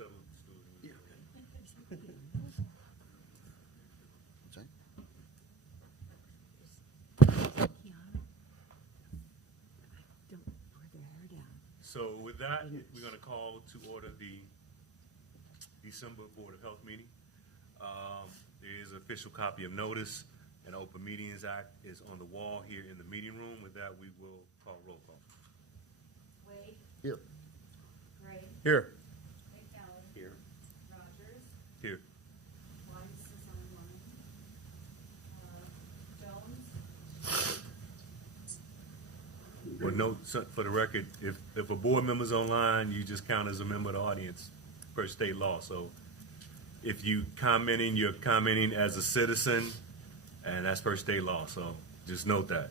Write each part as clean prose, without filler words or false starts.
settle with the student. Yeah, okay. Sorry? So with that, we're going to call to order the December Board of Health meeting. There is an official copy of notice, and Open Meetings Act is on the wall here in the meeting room. With that, we will call roll call. Wade, Here. Gray, Here. McNally, Here. Rogers, Here. Weiss is online. Jones, Well, note for the record, if a board member's online, you just count as a member of the audience per state law. So if you commenting, you're commenting as a citizen, and that's per state law. So just note that.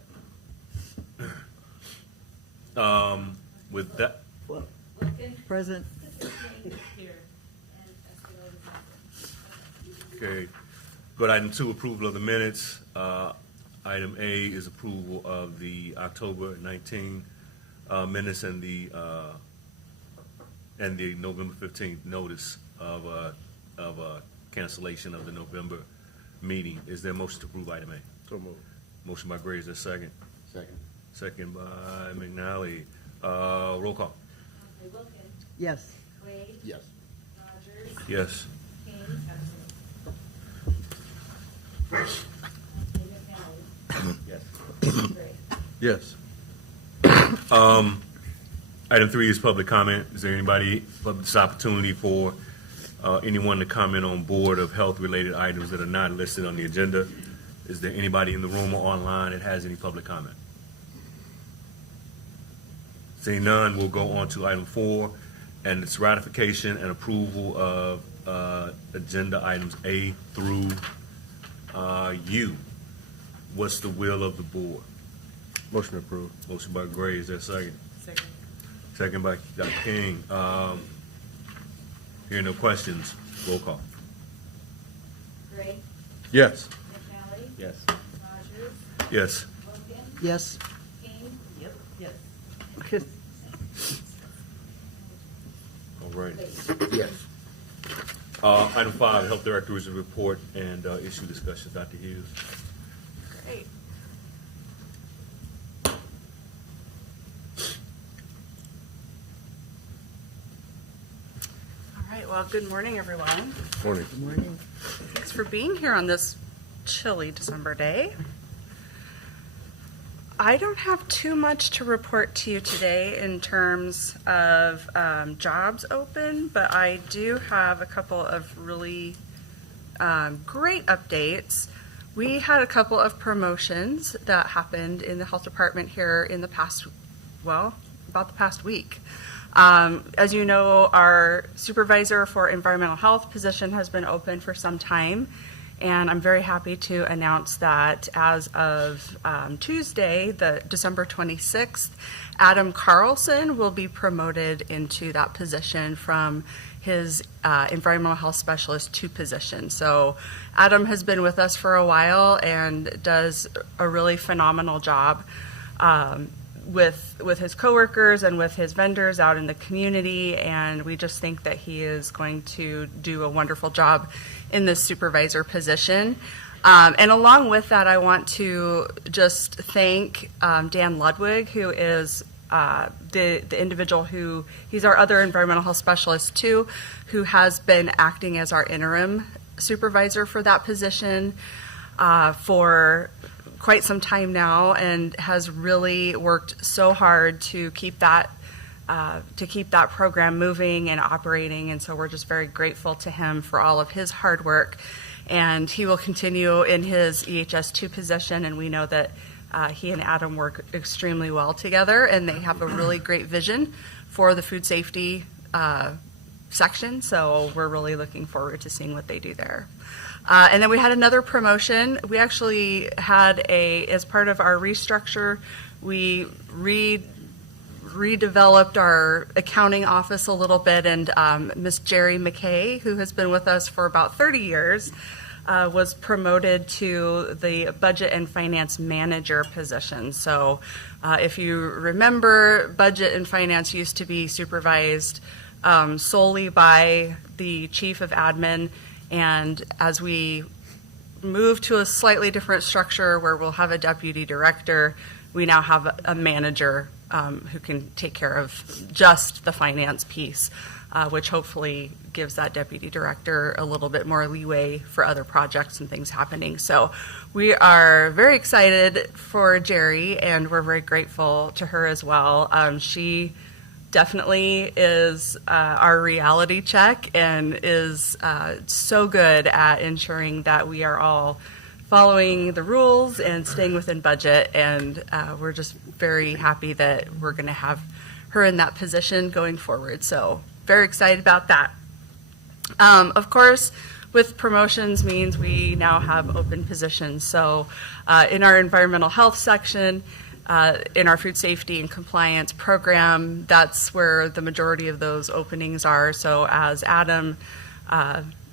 With that, Wilkin, Present. King, here, and Esposito is absent. okay. Go to item 2, approval of the minutes. Item A is approval of the October 19 minutes and the November 15th notice of cancellation of the November meeting. Is there a motion to approve item A? So moved. Motion by Gray, is there a second? Second. Second by McNally. Roll call. Okay, Wilkin, Yes. Wade, Yes. Rogers, Yes. King, absent. Okay, McNally, Yes. Gray. Yes. Item 3 is public comment. Is there anybody, this opportunity for anyone to comment on Board of Health-related items that are not listed on the agenda? Is there anybody in the room or online that has any public comment? Seeing none, we'll go on to item 4, and it's ratification and approval of agenda items A through U. What's the will of the board? Motion approved. Motion by Gray, is there a second? Second. Second by Dr. King. Hearing no questions, roll call. Gray, Yes. McNally, Yes. Rogers, Yes. Wilkin, Yes. King. Yep. Yes. All right. Wade. Yes. Item 5, Health Director's report and issue discussion. Dr. Hughes. Great. All right, well, good morning, everyone. Morning. Good morning. Thanks for being here on this chilly December day. I don't have too much to report to you today in terms of jobs open, but I do have a couple of really great updates. We had a couple of promotions that happened in the health department here in the past, well, about the past week. As you know, our supervisor for environmental health position has been open for some time, and I'm very happy to announce that as of Tuesday, the December 26th, Adam Carlson will be promoted into that position from his environmental health specialist 2 position. So Adam has been with us for a while and does a really phenomenal job with his coworkers and with his vendors out in the community, and we just think that he is going to do a wonderful job in this supervisor position. And along with that, I want to just thank Dan Ludwig, who is the individual who, he's our other environmental health specialist too, who has been acting as our interim supervisor for that position for quite some time now, and has really worked so hard to keep that program moving and operating. And so we're just very grateful to him for all of his hard work. And he will continue in his EHS 2 position, and we know that he and Adam work extremely well together, and they have a really great vision for the food safety section. So we're really looking forward to seeing what they do there. And then we had another promotion. We actually had as part of our restructure, we redeveloped our accounting office a little bit, and Miss Jerry McKay, who has been with us for about 30 years, was promoted to the budget and finance manager position. So if you remember, budget and finance used to be supervised solely by the chief of admin. And as we move to a slightly different structure where we'll have a deputy director, we now have a manager who can take care of just the finance piece, which hopefully gives that deputy director a little bit more leeway for other projects and things happening. So we are very excited for Jerry, and we're very grateful to her as well. She definitely is our reality check and is so good at ensuring that we are all following the rules and staying within budget. And we're just very happy that we're going to have her in that position going forward. So very excited about that. Of course, with promotions means we now have open positions. So in our environmental health section, in our food safety and compliance program, that's where the majority of those openings are. So as Adam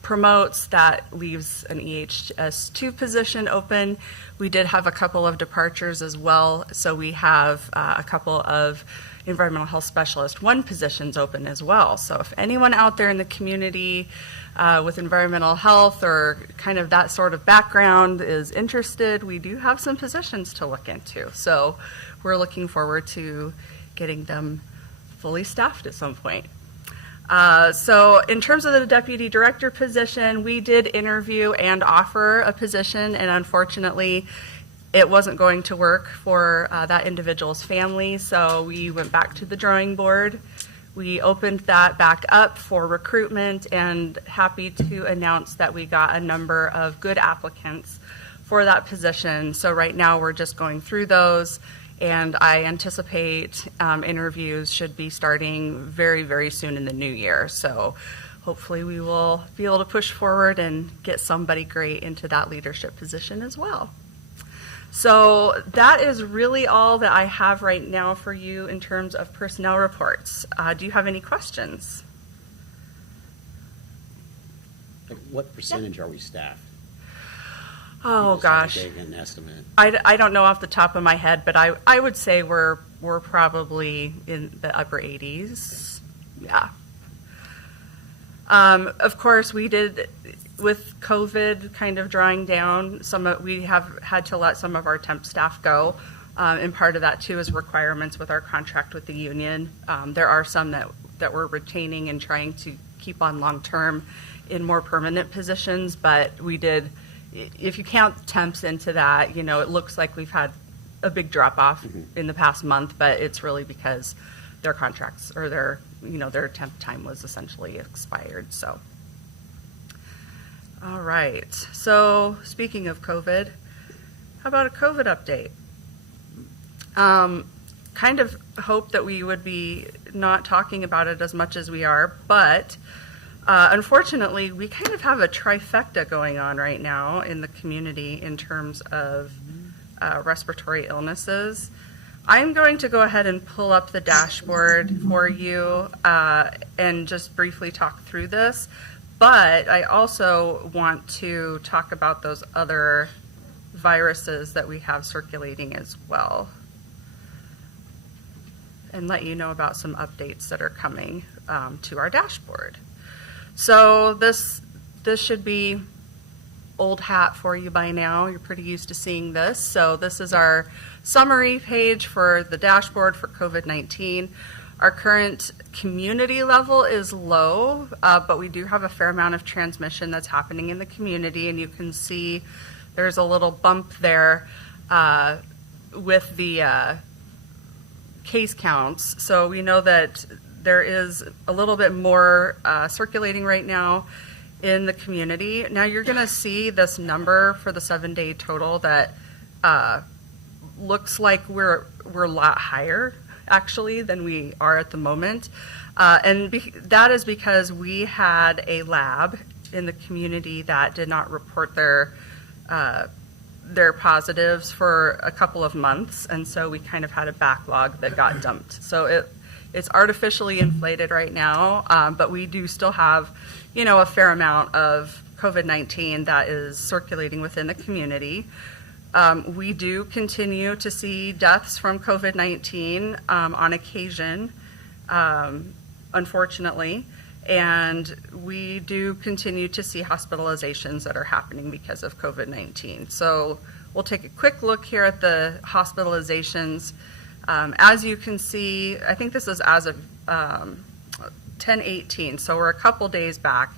promotes, that leaves an EHS2 position open. We did have a couple of departures as well. So we have a couple of environmental health specialist 1 positions open as well. So if anyone out there in the community with environmental health or kind of that sort of background is interested, we do have some positions to look into. So we're looking forward to getting them fully staffed at some point. So in terms of the deputy director position, we did interview and offer a position, and unfortunately it wasn't going to work for that individual's family, so we went back to the drawing board. We opened that back up for recruitment, and happy to announce that we got a number of good applicants for that position. So right now we're just going through those, and I anticipate interviews should be starting very, very soon in the new year. So hopefully we will be able to push forward and get somebody great into that leadership position as well. So that is really all that I have right now for you in terms of personnel reports. Do you have any questions? What percentage are we staffed? Oh, Just gosh. like an estimate. I don't know off the top of my head, but I would say we're probably in the upper 80s. Yeah. Of course, we did, with COVID kind of drawing down, we have had to let some of our temp staff go. And part of that, too, is requirements with our contract with the union. There are some that we're retaining and trying to keep on long-term in more permanent positions, but we did, if you count temps into that, it looks like we've had a big drop-off in the past month, but it's really because their contracts or their temp time was essentially expired. So, all right. So speaking of COVID, how about a COVID update? Kind of hope that we would be not talking about it as much as we are, but unfortunately, we kind of have a trifecta going on right now in the community in terms of respiratory illnesses. I'm going to go ahead and pull up the dashboard for you and just briefly talk through this, but I also want to talk about those other viruses that we have circulating as well, and let you know about some updates that are coming to our dashboard. So this should be old hat for you by now. You're pretty used to seeing this. So this is our summary page for the dashboard for COVID-19. Our current community level is low, but we do have a fair amount of transmission that's happening in the community, and you can see there's a little bump there with the case counts. So we know that there is a little bit more circulating right now in the community. Now you're going to see this number for the 7-day total that looks like we're a lot higher actually than we are at the moment, and that is because we had a lab in the community that did not report their positives for a couple of months, and so we kind of had a backlog that got dumped. So it's artificially inflated right now, but we do still have, a fair amount of COVID-19 that is circulating within the community. We do continue to see deaths from COVID-19 on occasion. unfortunately, and we do continue to see hospitalizations that are happening because of COVID-19. So we'll take a quick look here at the hospitalizations. As you can see, I think this is as of 10/18, so we're a couple days back,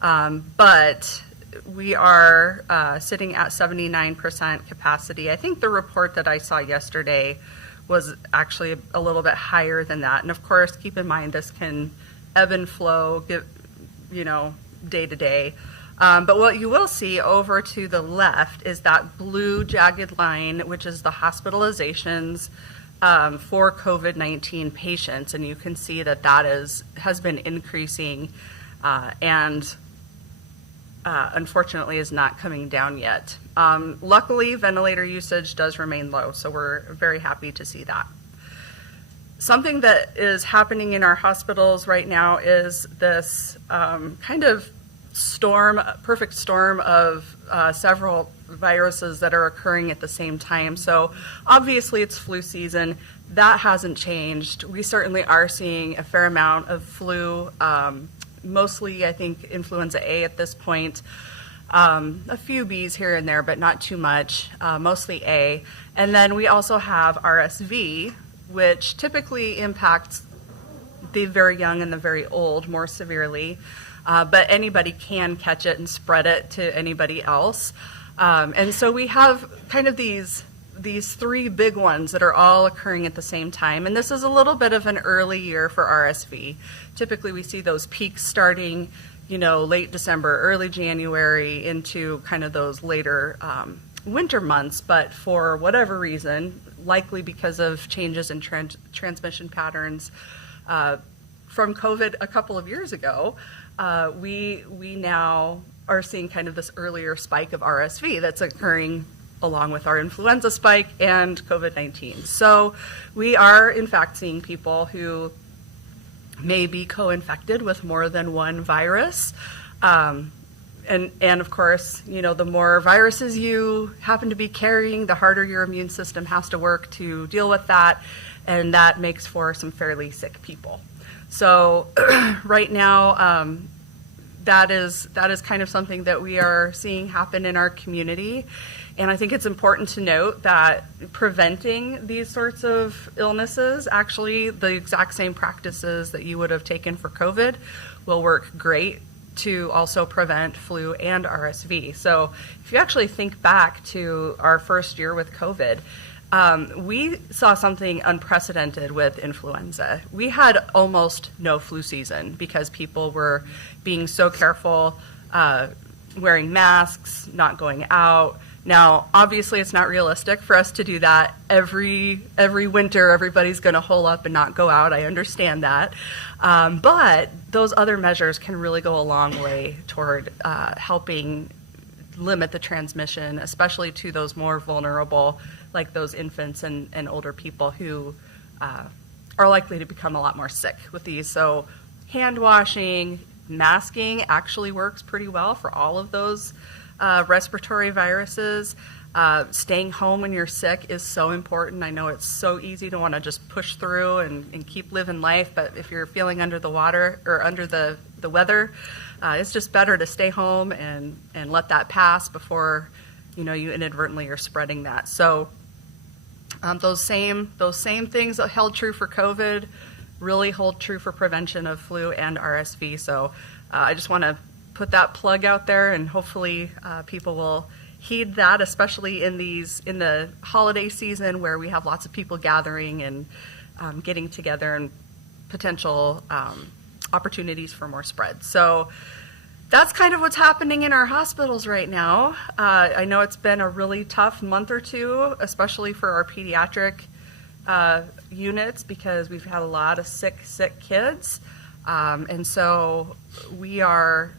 but we are sitting at 79% capacity. I think the report that I saw yesterday was actually a little bit higher than that. And of course, keep in mind this can ebb and flow, day to day. But what you will see over to the left is that blue jagged line, which is the hospitalizations for COVID-19 patients. And you can see that has been increasing and unfortunately is not coming down yet. Luckily, ventilator usage does remain low, so we're very happy to see that. Something that is happening in our hospitals right now is this kind of perfect storm of several viruses that are occurring at the same time. So obviously it's flu season. That hasn't changed. We certainly are seeing a fair amount of flu, mostly I think influenza A at this point. A few Bs here and there, but not too much, mostly A. And then we also have RSV, which typically impacts the very young and the very old more severely. But anybody can catch it and spread it to anybody else. And so we have kind of these three big ones that are all occurring at the same time. And this is a little bit of an early year for RSV. Typically we see those peaks starting, late December, early January into kind of those later winter months. But for whatever reason, likely because of changes in transmission patterns from COVID a couple of years ago, we now are seeing kind of this earlier spike of RSV that's occurring along with our influenza spike and COVID-19. So we are in fact seeing people who may be co-infected with more than one virus. And of course, the more viruses you happen to be carrying, the harder your immune system has to work to deal with that. And that makes for some fairly sick people. So right now, that is kind of something that we are seeing happen in our community. And I think it's important to note that preventing these sorts of illnesses, actually the exact same practices that you would have taken for COVID will work great to also prevent flu and RSV. So if you actually think back to our first year with COVID, we saw something unprecedented with influenza. We had almost no flu season because people were being so careful, wearing masks, not going out. Now, obviously, it's not realistic for us to do that every winter. Everybody's going to hole up and not go out. I understand that. But those other measures can really go a long way toward helping limit the transmission, especially to those more vulnerable, like those infants and older people who are likely to become a lot more sick with these. So hand washing, masking actually works pretty well for all of those respiratory viruses. Staying home when you're sick is so important. I know it's so easy to want to just push through and keep living life, but if you're feeling under the water or under the weather, it's just better to stay home and let that pass before you inadvertently are spreading that. So those same things that held true for COVID really hold true for prevention of flu and RSV. So I just want to put that plug out there, and hopefully people will heed that, especially in the holiday season where we have lots of people gathering and getting together and potential opportunities for more spread. So that's kind of what's happening in our hospitals right now. I know it's been a really tough month or two, especially for our pediatric units, because we've had a lot of sick kids. And so we are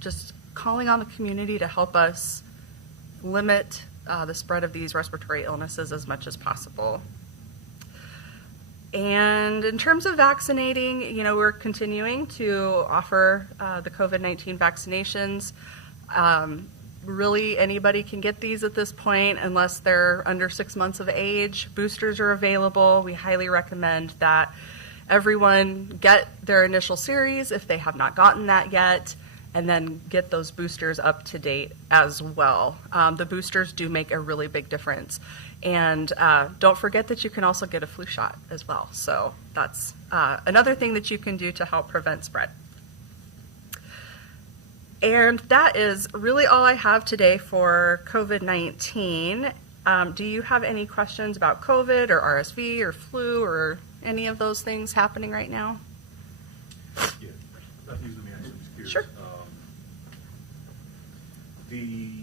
just calling on the community to help us limit the spread of these respiratory illnesses as much as possible. And in terms of vaccinating, we're continuing to offer the COVID-19 vaccinations. Really, anybody can get these at this point unless they're under 6 months of age. Boosters are available. We highly recommend that everyone get their initial series if they have not gotten that yet, and then get those boosters up to date as well. The boosters do make a really big difference. And don't forget that you can also get a flu shot as well. So that's another thing that you can do to help prevent spread. And that is really all I have today for COVID-19. Do you have any questions about COVID or RSV or flu or any of those things happening right now? Yeah. Let me ask you, I'm just curious. Sure.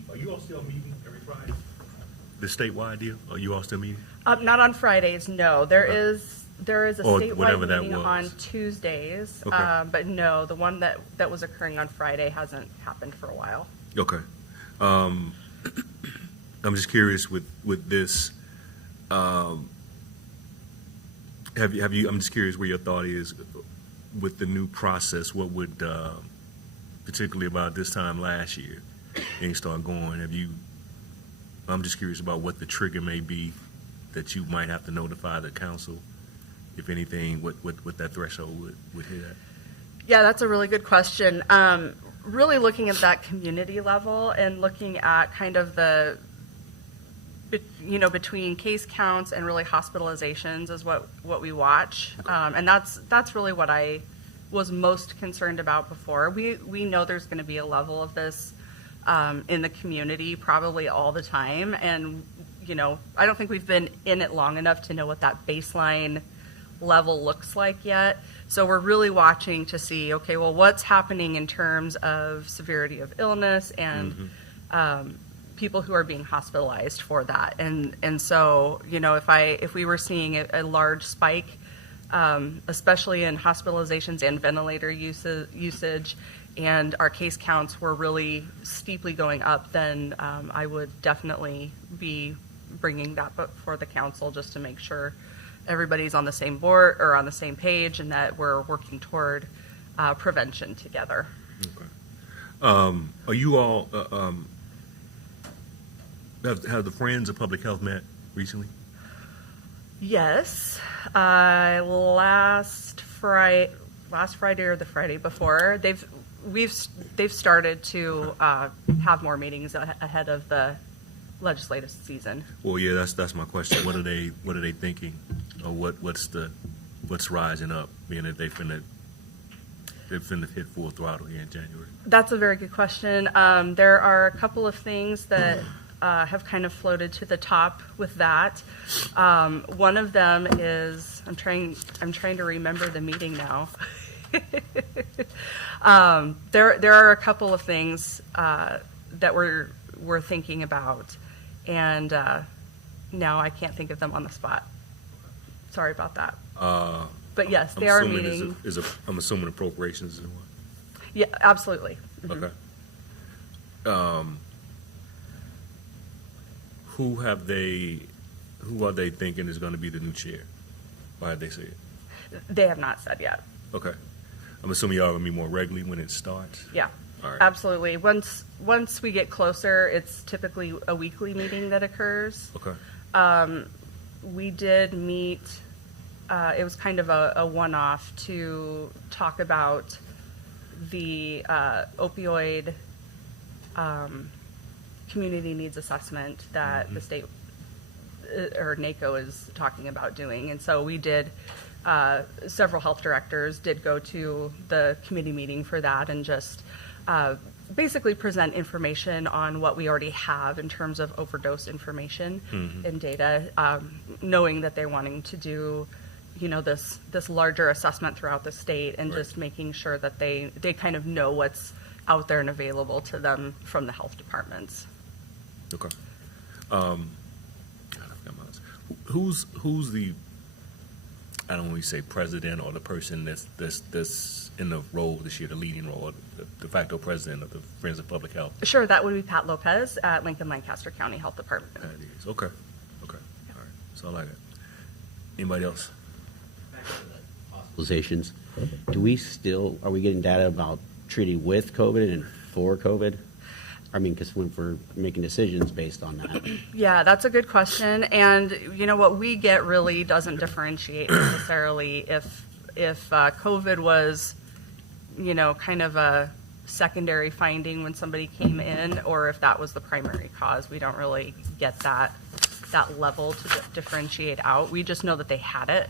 Are you all still meeting every Friday? The statewide deal? Are you all still meeting? Not on Fridays, no. There Okay. is a Or statewide whatever that meeting was. on Tuesdays, Okay. but no, the one that was occurring on Friday hasn't happened for a while. Okay. I'm just curious with this. Have you? I'm just curious where your thought is with the new process. What would, particularly about this time last year, things start going? Have you? I'm just curious about what the trigger may be that you might have to notify the council, if anything. What that threshold would hit at? Yeah, that's a really good question. Really looking at that community level and looking at kind of the, between case counts and really hospitalizations is what we watch. And that's really what I was most concerned about before. We know there's going to be a level of this in the community probably all the time. And, I don't think we've been in it long enough to know what that baseline level looks like yet. So we're really watching to see, okay, well, what's happening in terms of severity of illness and people who are being hospitalized for that. And so, if we were seeing a large spike, especially in hospitalizations and ventilator usage, and our case counts were really steeply going up, then I would definitely be bringing that before the council just to make sure everybody's on the same board or on the same page and that we're working toward prevention together. Okay. Are you all, have the Friends of Public Health met recently? Yes, last Friday or the Friday before, they've started to have more meetings ahead of the legislative season. Well, yeah, that's my question. What are they thinking, or what's rising up? Being that they're finna hit full throttle here in January. That's a very good question. There are a couple of things that have kind of floated to the top with that. One of them is I'm trying to remember the meeting now. There are a couple of things that we're thinking about, and now I can't think of them on the spot. Sorry about that. But yes, they are meeting. I'm assuming appropriations is one. Yeah, absolutely. Mhm. Okay. Who are they thinking is going to be the new chair? Why have they said it? They have not said yet. Okay. I'm assuming y'all going to be more regularly when it starts? Yeah, All right. absolutely. Once we get closer, it's typically a weekly meeting that occurs. Okay. We did meet, it was kind of a one-off to talk about the opioid community needs assessment that the state or NACO is talking about doing. And so we did, several health directors did go to the committee meeting for that and just basically present information on what we already have in terms of overdose information and data, knowing that they're wanting to do, this larger assessment throughout the state and Right. just making sure that they kind of know what's out there and available to them from the health departments. Okay. God, I forgot my last. Who's the, I don't want to say president or the person that's in the role this year, the leading role, or the de facto president of the Friends of Public Health? Sure, that would be Pat Lopez at Lincoln-Lancaster County Health Department. That is. Okay. All right. That's all I got. Anybody else? Hospitalizations. Are we getting data about treating with COVID and for COVID? I mean, because when we're making decisions based on that. Yeah, that's a good question. And what we get really doesn't differentiate necessarily if COVID was, kind of a secondary finding when somebody came in, or if that was the primary cause. We don't really get that level to differentiate out. We just know that they had it,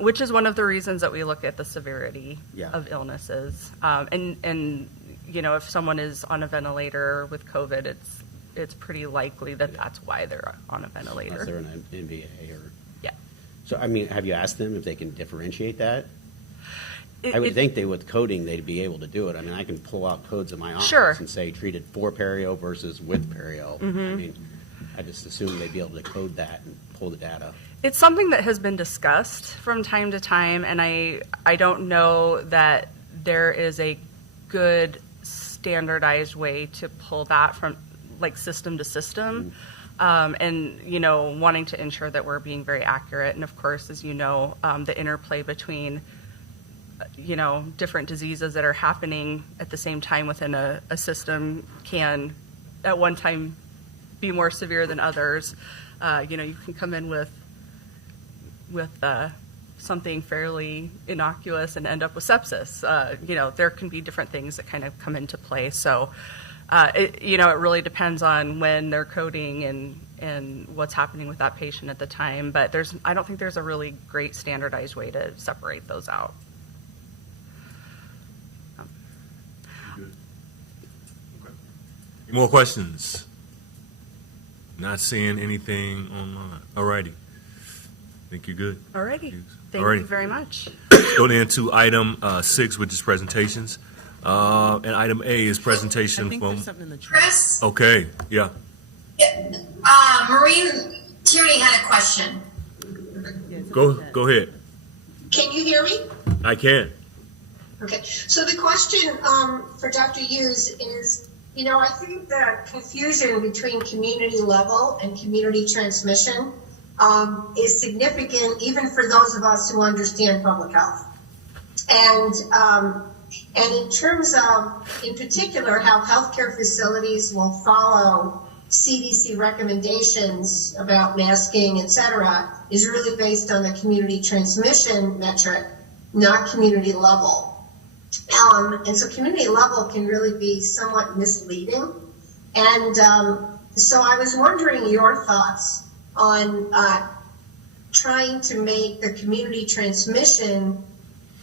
which is one of the reasons that we look at the severity Yeah. of illnesses. And if someone is on a ventilator with COVID, it's pretty likely that that's why they're on a ventilator. Unless they're in an NVA or. Yeah. So, I mean, have you asked them if they can differentiate that? It- I would it- think they, with coding, they'd be able to do it. I mean, I can pull out codes in my office Sure. and say treated for perio versus with perio. Mm-hmm. I mean, I just assume they'd be able to code that and pull the data. It's something that has been discussed from time to time, and I don't know that there is a good standardized way to pull that from like system to system. And wanting to ensure that we're being very accurate. And of course, as the interplay between different diseases that are happening at the same time within a system can at one time be more severe than others. You can come in with something fairly innocuous and end up with sepsis. There can be different things that kind of come into play. So, it really depends on when they're coding and what's happening with that patient at the time. But I don't think there's a really great standardized way to separate those out. Good. Okay. Any more questions? Not seeing anything online. All righty. Think you're good. Alrighty. Thank Alrighty. you very much. Go then to item 6, which is presentations. And item A is I presentation think from. there's something in the chat. Chris, Okay, yeah. Maureen Tierney had a question. Yeah, it's in Go the chat. go ahead. Can you hear me? I can. Okay. So the question for Dr. Hughes is, I think the confusion between community level and community transmission is significant, even for those of us who understand public health. And in terms of, in particular, how healthcare facilities will follow CDC recommendations about masking, et cetera, is really based on the community transmission metric, not community level. And so community level can really be somewhat misleading. And so I was wondering your thoughts on trying to make the community transmission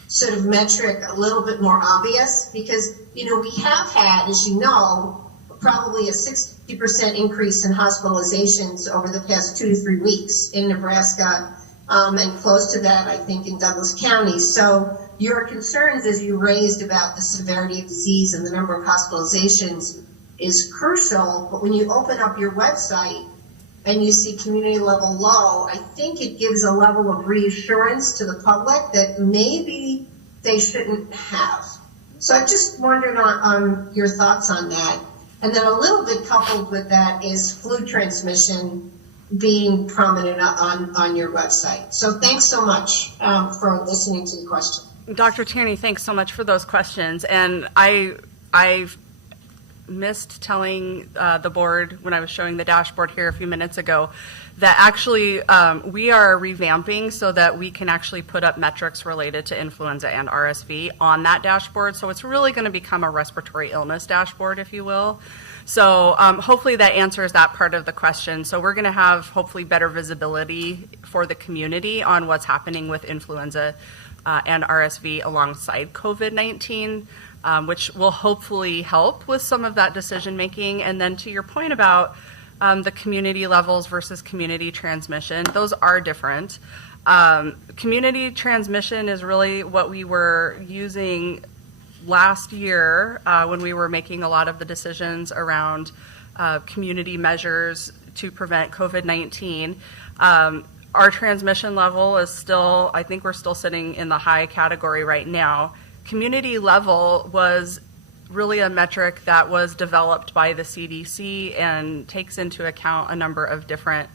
sort of metric a little bit more obvious, because, we have had, as you know, probably a 60% increase in hospitalizations over the past 2 to 3 weeks in Nebraska, and close to that, I think, in Douglas County. So your concerns, as you raised about the severity of disease and the number of hospitalizations, is crucial. But when you open up your website and you see community level low, I think it gives a level of reassurance to the public that maybe they shouldn't have. So I just wondered on your thoughts on that. And then a little bit coupled with that is flu transmission being prominent on your website. So thanks so much for listening to the question. Dr. Tierney, thanks so much for those questions. And I've missed telling the board when I was showing the dashboard here a few minutes ago that actually we are revamping so that we can actually put up metrics related to influenza and RSV on that dashboard. So it's really going to become a respiratory illness dashboard, if you will. So hopefully that answers that part of the question. So we're going to have hopefully better visibility for the community on what's happening with influenza and RSV alongside COVID-19. Which will hopefully help with some of that decision making. And then to your point about the community levels versus community transmission, those are different. Community transmission is really what we were using last year when we were making a lot of the decisions around community measures to prevent COVID-19. Our transmission level is still, I think we're still sitting in the high category right now. Community level was really a metric that was developed by the CDC and takes into account a number of different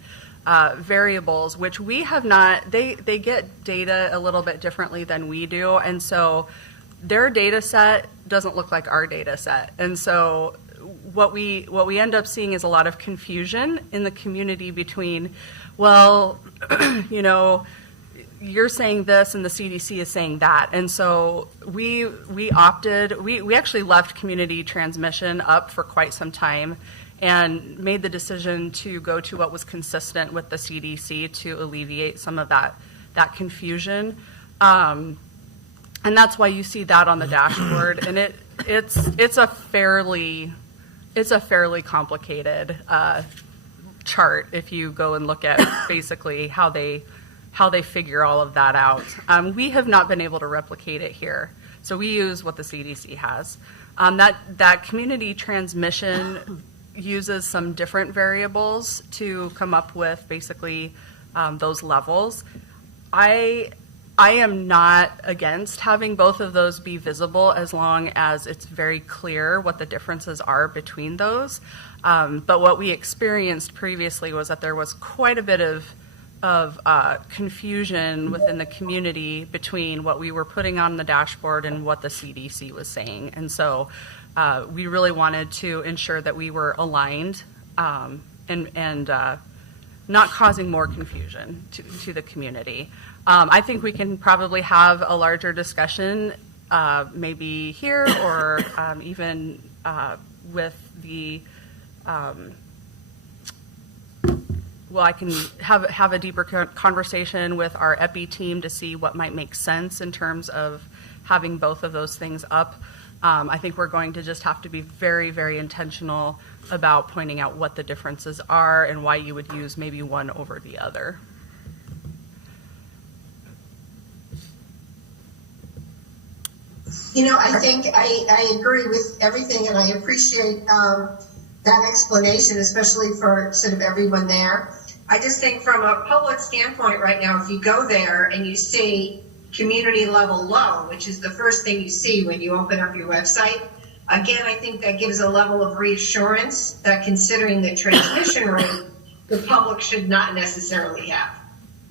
variables, which we have not, they get data a little bit differently than we do. And so their data set doesn't look like our data set. And so what we end up seeing is a lot of confusion in the community between, well, you're saying this and the CDC is saying that. And so we actually left community transmission up for quite some time and made the decision to go to what was consistent with the CDC to alleviate some of that confusion. And that's why you see that on the dashboard. And it's a fairly complicated chart if you go and look at basically how they figure all of that out. We have not been able to replicate it here, so we use what the CDC has. That community transmission uses some different variables to come up with basically those levels. I am not against having both of those be visible as long as it's very clear what the differences are between those. But what we experienced previously was that there was quite a bit of confusion within the community between what we were putting on the dashboard and what the CDC was saying. And so we really wanted to ensure that we were aligned and not causing more confusion to the community. I think we can probably have a larger discussion maybe here or even with the I can have a deeper conversation with our EPI team to see what might make sense in terms of having both of those things up. I think we're going to just have to be very, very intentional about pointing out what the differences are and why you would use maybe one over the other. I think I agree with everything, and I appreciate that explanation, especially for sort of everyone there. I just think from a public standpoint right now, if you go there and you see community level low, which is the first thing you see when you open up your website, again, I think that gives a level of reassurance that considering the transmission rate, the public should not necessarily have.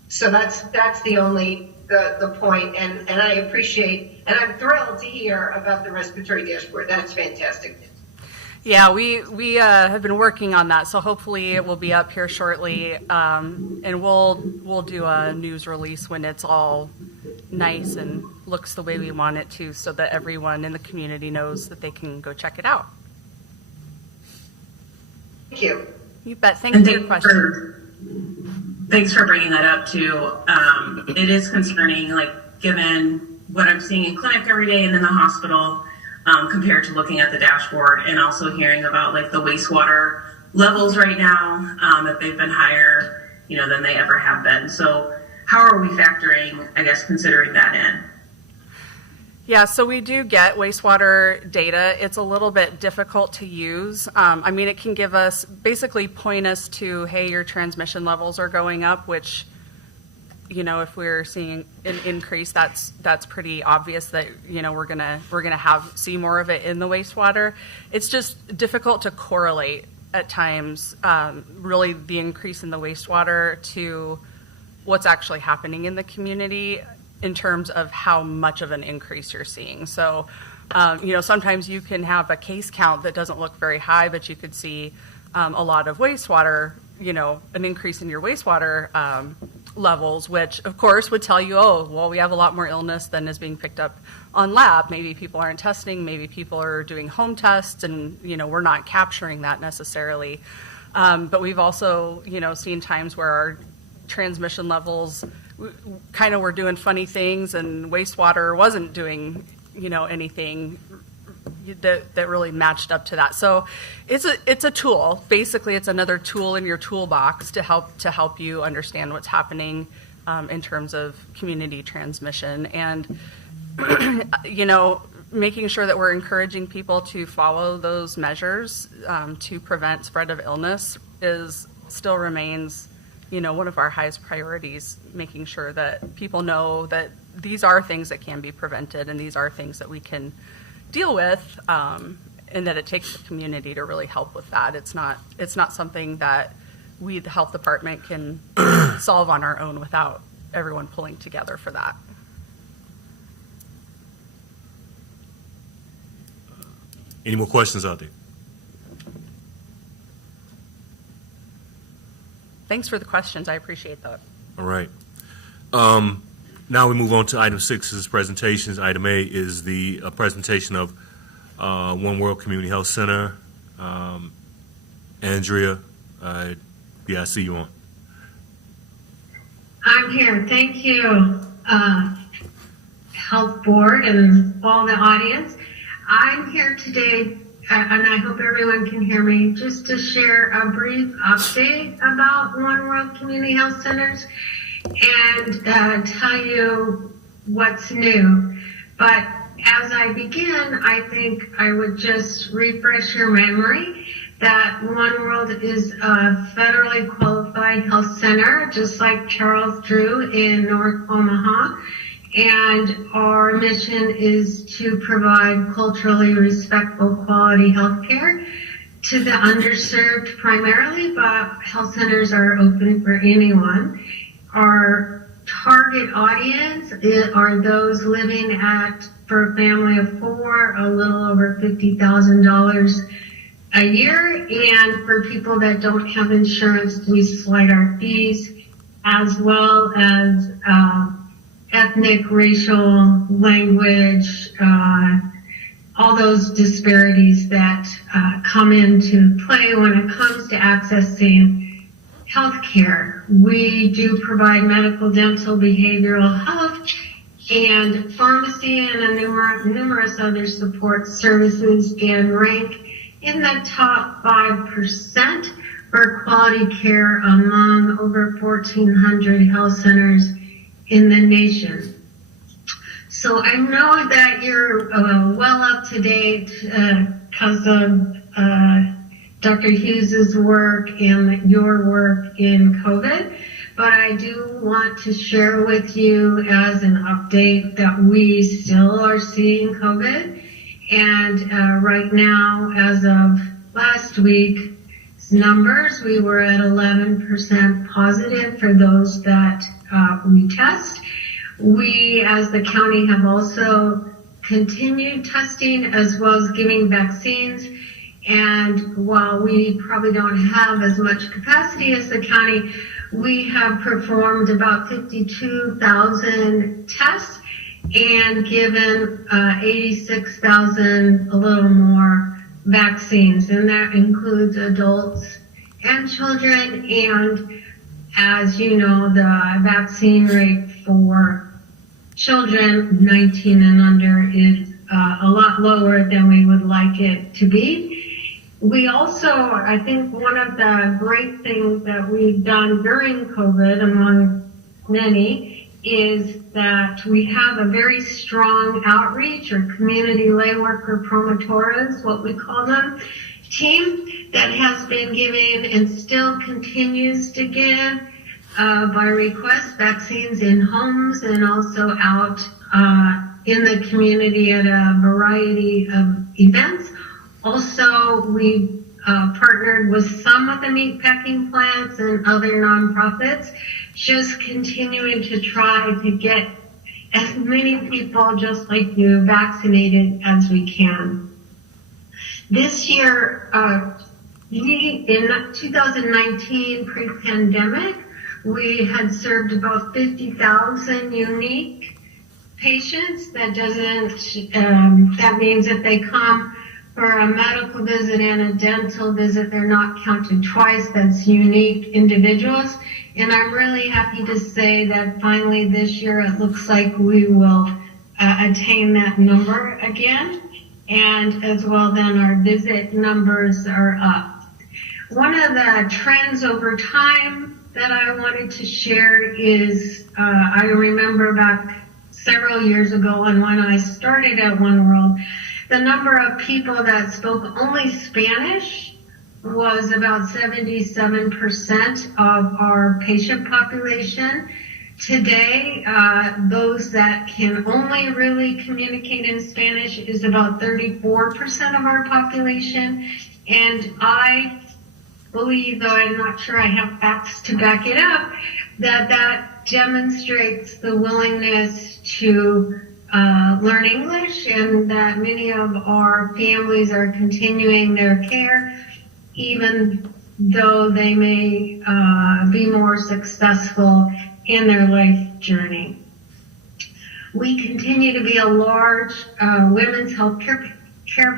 So that's the point, and I appreciate, and I'm thrilled to hear about the respiratory dashboard. That's fantastic. Yeah, we have been working on that, so hopefully it will be up here shortly, and we'll do a news release when it's all nice and looks the way we want it to, so that everyone in the community knows that they can go check it out. Thank you. You bet. Thanks for your question. Thanks for bringing that up too. It is concerning, like given what I'm seeing in clinic every day and in the hospital, compared to looking at the dashboard, and also hearing about like the wastewater levels right now, that they've been higher, than they ever have been. So how are we factoring, I guess, considering that in? Yeah, so we do get wastewater data. It's a little bit difficult to use. It can give us, basically point us to, hey, your transmission levels are going up, which, if we're seeing an increase, that's pretty obvious that, we're gonna see more of it in the wastewater. It's just difficult to correlate at times, really the increase in the wastewater to what's actually happening in the community in terms of how much of an increase you're seeing. So, sometimes you can have a case count that doesn't look very high, but you could see a lot of wastewater, an increase in your wastewater levels, which of course would tell you, oh, well, we have a lot more illness than is being picked up on lab. Maybe people aren't testing, maybe people are doing home tests, and, we're not capturing that necessarily. But we've also, seen times where our transmission levels kind of were doing funny things and wastewater wasn't doing, anything that really matched up to that. So it's a tool. Basically, it's another tool in your toolbox to help you understand what's happening in terms of community transmission. And, making sure that we're encouraging people to follow those measures to prevent spread of illness still remains one of our highest priorities, making sure that people know that these are things that can be prevented and these are things that we can deal with, and that it takes the community to really help with that. It's not something that we, the health department, can solve on our own without everyone pulling together for that. Any more questions out there? Thanks for the questions. I appreciate that. All right. Now we move on to item 6 is presentations. Item A is the presentation of One World Community Health Center. Andrea, I see you on. I'm here. Thank you, Health Board and all the audience. I'm here today, and I hope everyone can hear me, just to share a brief update about One World Community Health Centers and tell you what's new. But as I begin, I think I would just refresh your memory that One World is a federally qualified health center, just like Charles Drew in North Omaha. And our mission is to provide culturally respectful quality health care to the underserved primarily, but health centers are open for anyone. Our target audience are those living for a family of 4, a little over $50,000 a year, and for people that don't have insurance, we slide our fees, as well as ethnic, racial, language, all those disparities that come into play when it comes to accessing healthcare. We do provide medical, dental, behavioral health, and pharmacy, and numerous other support services, and rank in the top 5% for quality care among over 1,400 health centers in the nation. So I know that you're well up to date because of Dr. Hughes's work and your work in COVID, but I do want to share with you as an update that we still are seeing COVID. And right now, as of last week's numbers, we were at 11% positive for those that we test. We, as the county, have also continued testing as well as giving vaccines. And while we probably don't have as much capacity as the county, we have performed about 52,000 tests and given 86,000, a little more, vaccines. And that includes adults and children. And as you know, the vaccine rate for children 19 and under is a lot lower than we would like it to be. We also, I think one of the great things that we've done during COVID, among many, is that we have a very strong outreach, or community lay worker promotores, what we call them, team that has been giving and still continues to give by request vaccines in homes and also out in the community at a variety of events. Also, we partnered with some of the meatpacking plants and other nonprofits, just continuing to try to get as many people just like you vaccinated as we can. This year, in 2019, pre-pandemic, we had served about 50,000 unique patients. That that means if they come for a medical visit and a dental visit, they're not counted twice. That's unique individuals. And I'm really happy to say that finally this year it looks like we will attain that number again. And as well, then our visit numbers are up. One of the trends over time that I wanted to share is I remember back several years ago, and when I started at One World, the number of people that spoke only Spanish was about 77% of our patient population. Today, those that can only really communicate in Spanish is about 34% of our population. And I believe, though I'm not sure I have facts to back it up, that demonstrates the willingness to learn English, and that many of our families are continuing their care, even though they may be more successful in their life journey. We continue to be a large women's health care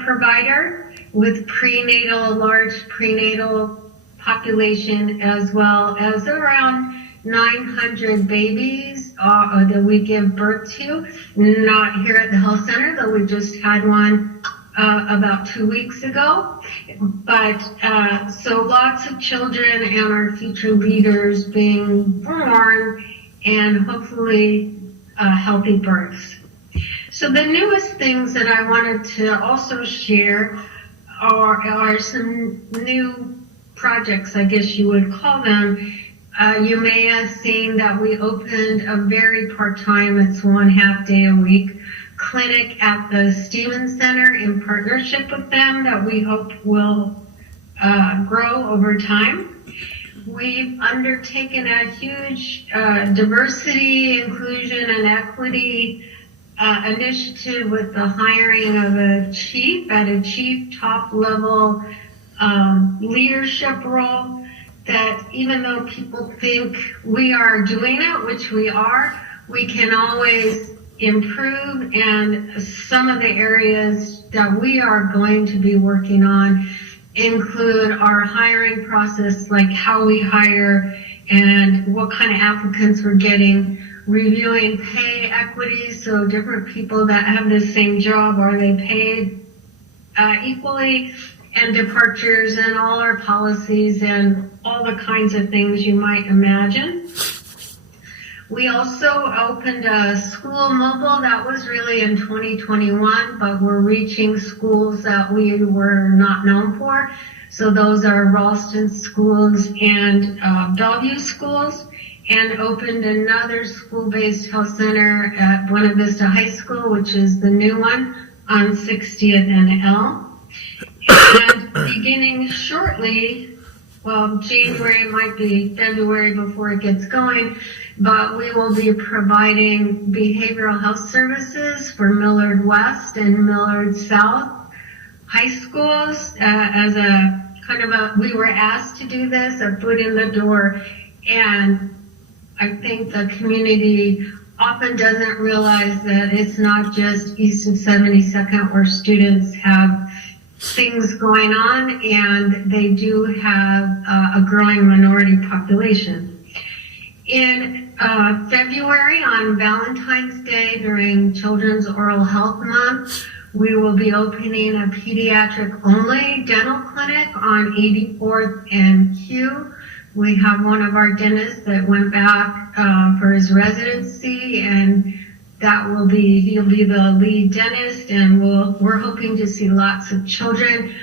provider with a large prenatal population, as well as around 900 babies that we give birth to. Not here at the health center, though we just had one about 2 weeks ago. But so lots of children and our future leaders being born, and hopefully healthy births. So the newest things that I wanted to also share are some new projects, I guess you would call them. You may have seen that we opened a very part-time, it's 1.5 day a week, clinic at the Stevens Center in partnership with them that we hope will grow over time. We've undertaken a huge diversity, inclusion, and equity initiative with the hiring of a chief at a chief top level leadership role, that even though people think we are doing it, which we are, we can always improve. And some of the areas that we are going to be working on include our hiring process, like how we hire and what kind of applicants we're getting, reviewing pay equity, so different people that have the same job, are they paid equally, and departures, and all our policies and all the kinds of things you might imagine. We also opened a school mobile. That was really in 2021, but we're reaching schools that we were not known for. So those are Ralston schools and Bellevue schools, and opened another school-based health center at Buena Vista High School, which is the new one on 60th and L. And beginning shortly, well, January, it might be February before it gets going, but we will be providing behavioral health services for Millard West and Millard South high schools as a kind of we were asked to do this, a foot in the door. And I think the community often doesn't realize that it's not just east of 72nd where students have things going on, and they do have a growing minority population. In February, on Valentine's Day, during Children's Oral Health Month, we will be opening a pediatric-only dental clinic on 84th and Q. We have one of our dentists that went back for his residency, and he'll be the lead dentist, and we're hoping to see lots of children,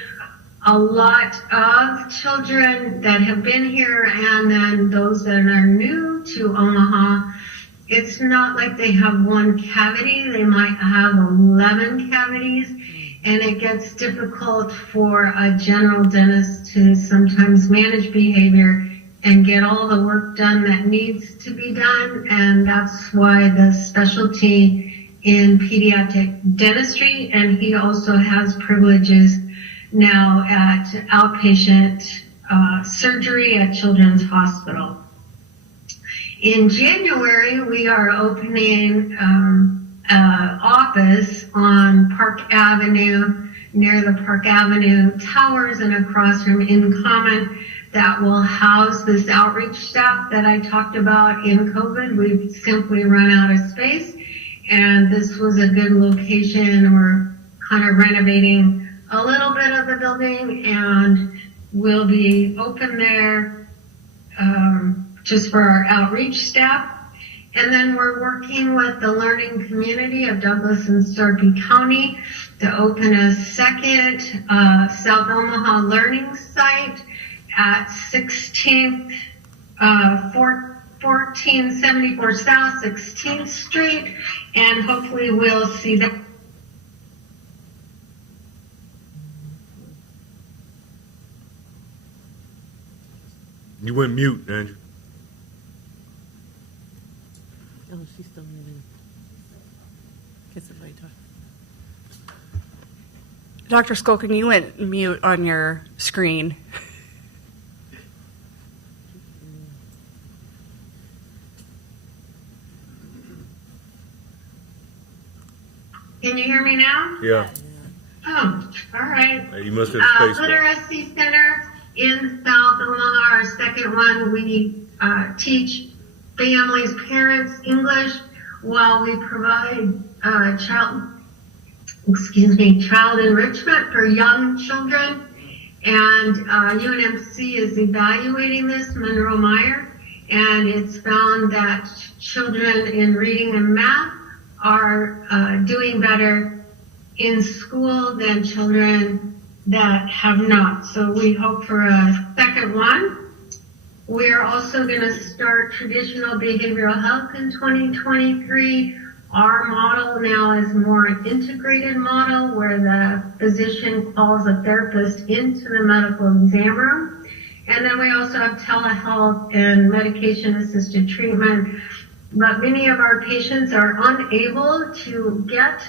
a lot of children that have been here, and then those that are new to Omaha. It's not like they have one cavity, they might have 11 cavities, and it gets difficult for a general dentist to sometimes manage behavior and get all the work done that needs to be done. And that's why the specialty in pediatric dentistry, and he also has privileges now at outpatient surgery at Children's Hospital. In January, we are opening an office on Park Avenue, near the Park Avenue Towers and across from In Common, that will house this outreach staff that I talked about in COVID. We've simply run out of space, and this was a good location. We're kind of renovating a little bit of the building, and we'll be open there just for our outreach staff. And then we're working with the learning community of Douglas and Sarpy County to open a second South Omaha learning site at 1474 South 16th Street, and hopefully we'll see that. You went mute, Andrew. Oh, she's still muted. Guess it's later. Dr. Skolkin, you went mute on your screen. Can you hear me now? Yeah. Oh, all right. You must have space. Literacy Center in South Omaha, our second one. We teach families, parents English while we provide child enrichment for young children. And UNMC is evaluating this, Monroe Meyer, and it's found that children in reading and math are doing better in school than children that have not. So we hope for a second one. We're also going to start traditional behavioral health in 2023. Our model now is more an integrated model where the physician calls a therapist into the medical exam room. And then we also have telehealth and medication-assisted treatment. But many of our patients are unable to get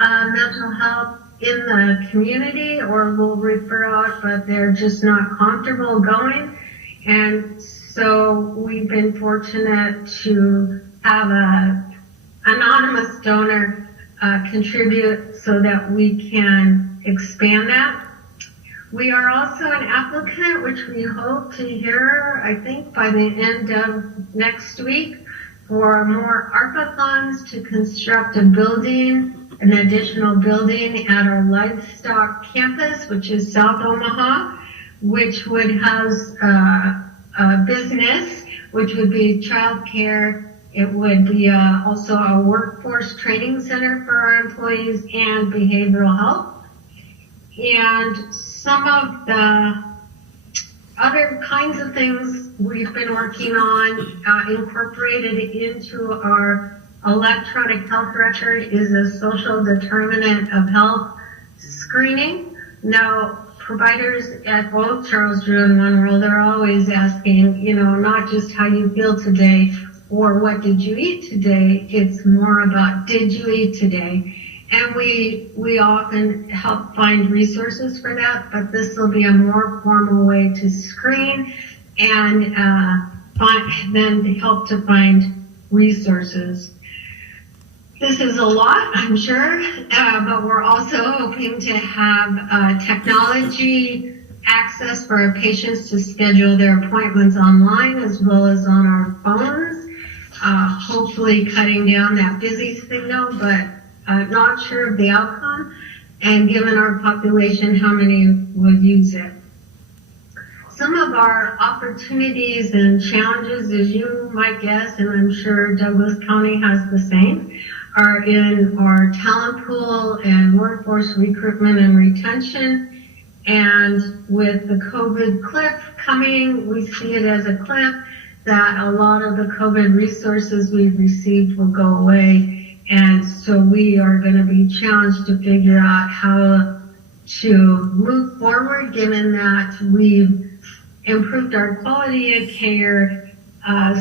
mental health in the community or will refer out, but they're just not comfortable going. And so we've been fortunate to have a anonymous donor contribute so that we can expand that. We are also an applicant, which we hope to hear, I think, by the end of next week, for more ARPA funds to construct a building, an additional building at our livestock campus, which is South Omaha, which would house a business, which would be childcare. It would be also a workforce training center for our employees and behavioral health. And some of the other kinds of things we've been working on incorporated into our electronic health record is a social determinant of health screening. Now, providers at both Charles Drew and One World are always asking, not just how you feel today or what did you eat today. It's more about did you eat today? And we often help find resources for that, but this will be a more formal way to screen and then help to find resources. This is a lot, I'm sure, but we're also hoping to have technology access for our patients to schedule their appointments online as well as on our phones, hopefully cutting down that busy signal, but not sure of the outcome, and given our population, how many would use it. Some of our opportunities and challenges, as you might guess, and I'm sure Douglas County has the same, are in our talent pool and workforce recruitment and retention. And with the COVID cliff coming, we see it as a cliff that a lot of the COVID resources we've received will go away. And so we are going to be challenged to figure out how to move forward, given that we've improved our quality of care,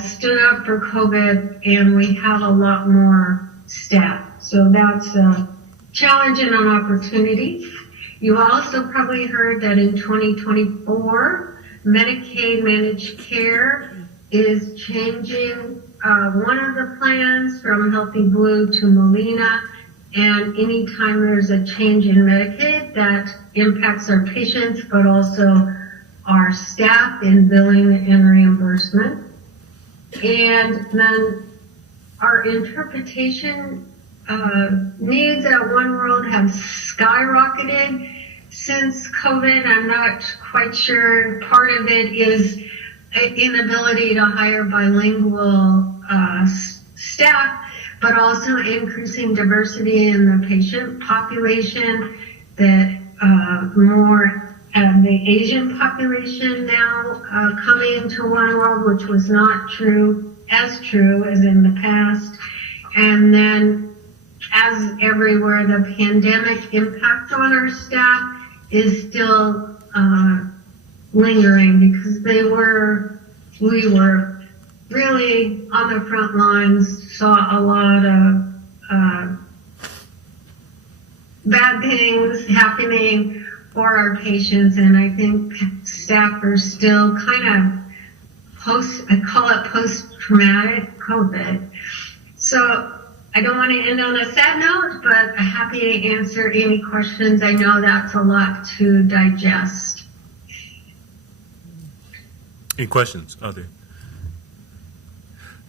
stood up for COVID, and we have a lot more staff. So that's a challenge and an opportunity. You also probably heard that in 2024, Medicaid managed care is changing one of the plans from Healthy Blue to Molina, and anytime there's a change in Medicaid, that impacts our patients, but also our staff in billing and reimbursement. And then our interpretation needs at One World have skyrocketed since COVID. I'm not quite sure. Part of it is inability to hire bilingual staff, but also increasing diversity in the patient population, that more of the Asian population now coming to One World, which was not as true as in the past. And then, as everywhere, the pandemic impact on our staff is still lingering, because we were really on the front lines, saw a lot of bad things happening for our patients, and I think staff are still kind of I call it post-traumatic COVID. So I don't want to end on a sad note, but happy to answer any questions. I know that's a lot to digest. Any questions out there?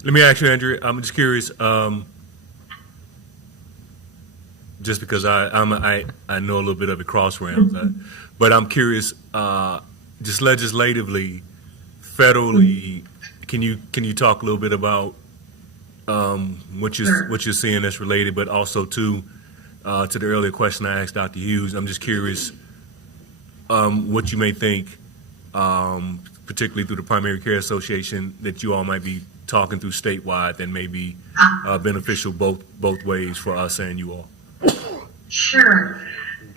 Let me ask you, Andrea, I'm just curious, just because I know a little bit of it cross-rams, but I'm curious, just legislatively, federally, can you talk a little bit about what you're seeing that's related, but also to the earlier question I asked Dr. Hughes? I'm just curious what you may think, particularly through the Primary Care Association, that you all might be talking through statewide that may be beneficial both ways for us and you all. Sure.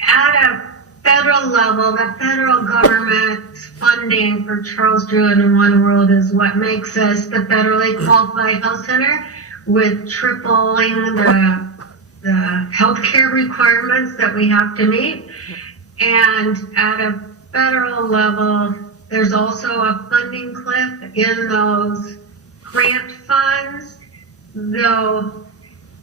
At a federal level, the federal government's funding for Charles Drew and One World is what makes us the federally qualified health center, with tripling the healthcare requirements that we have to meet. And at a federal level, there's also a funding cliff in those grant funds, though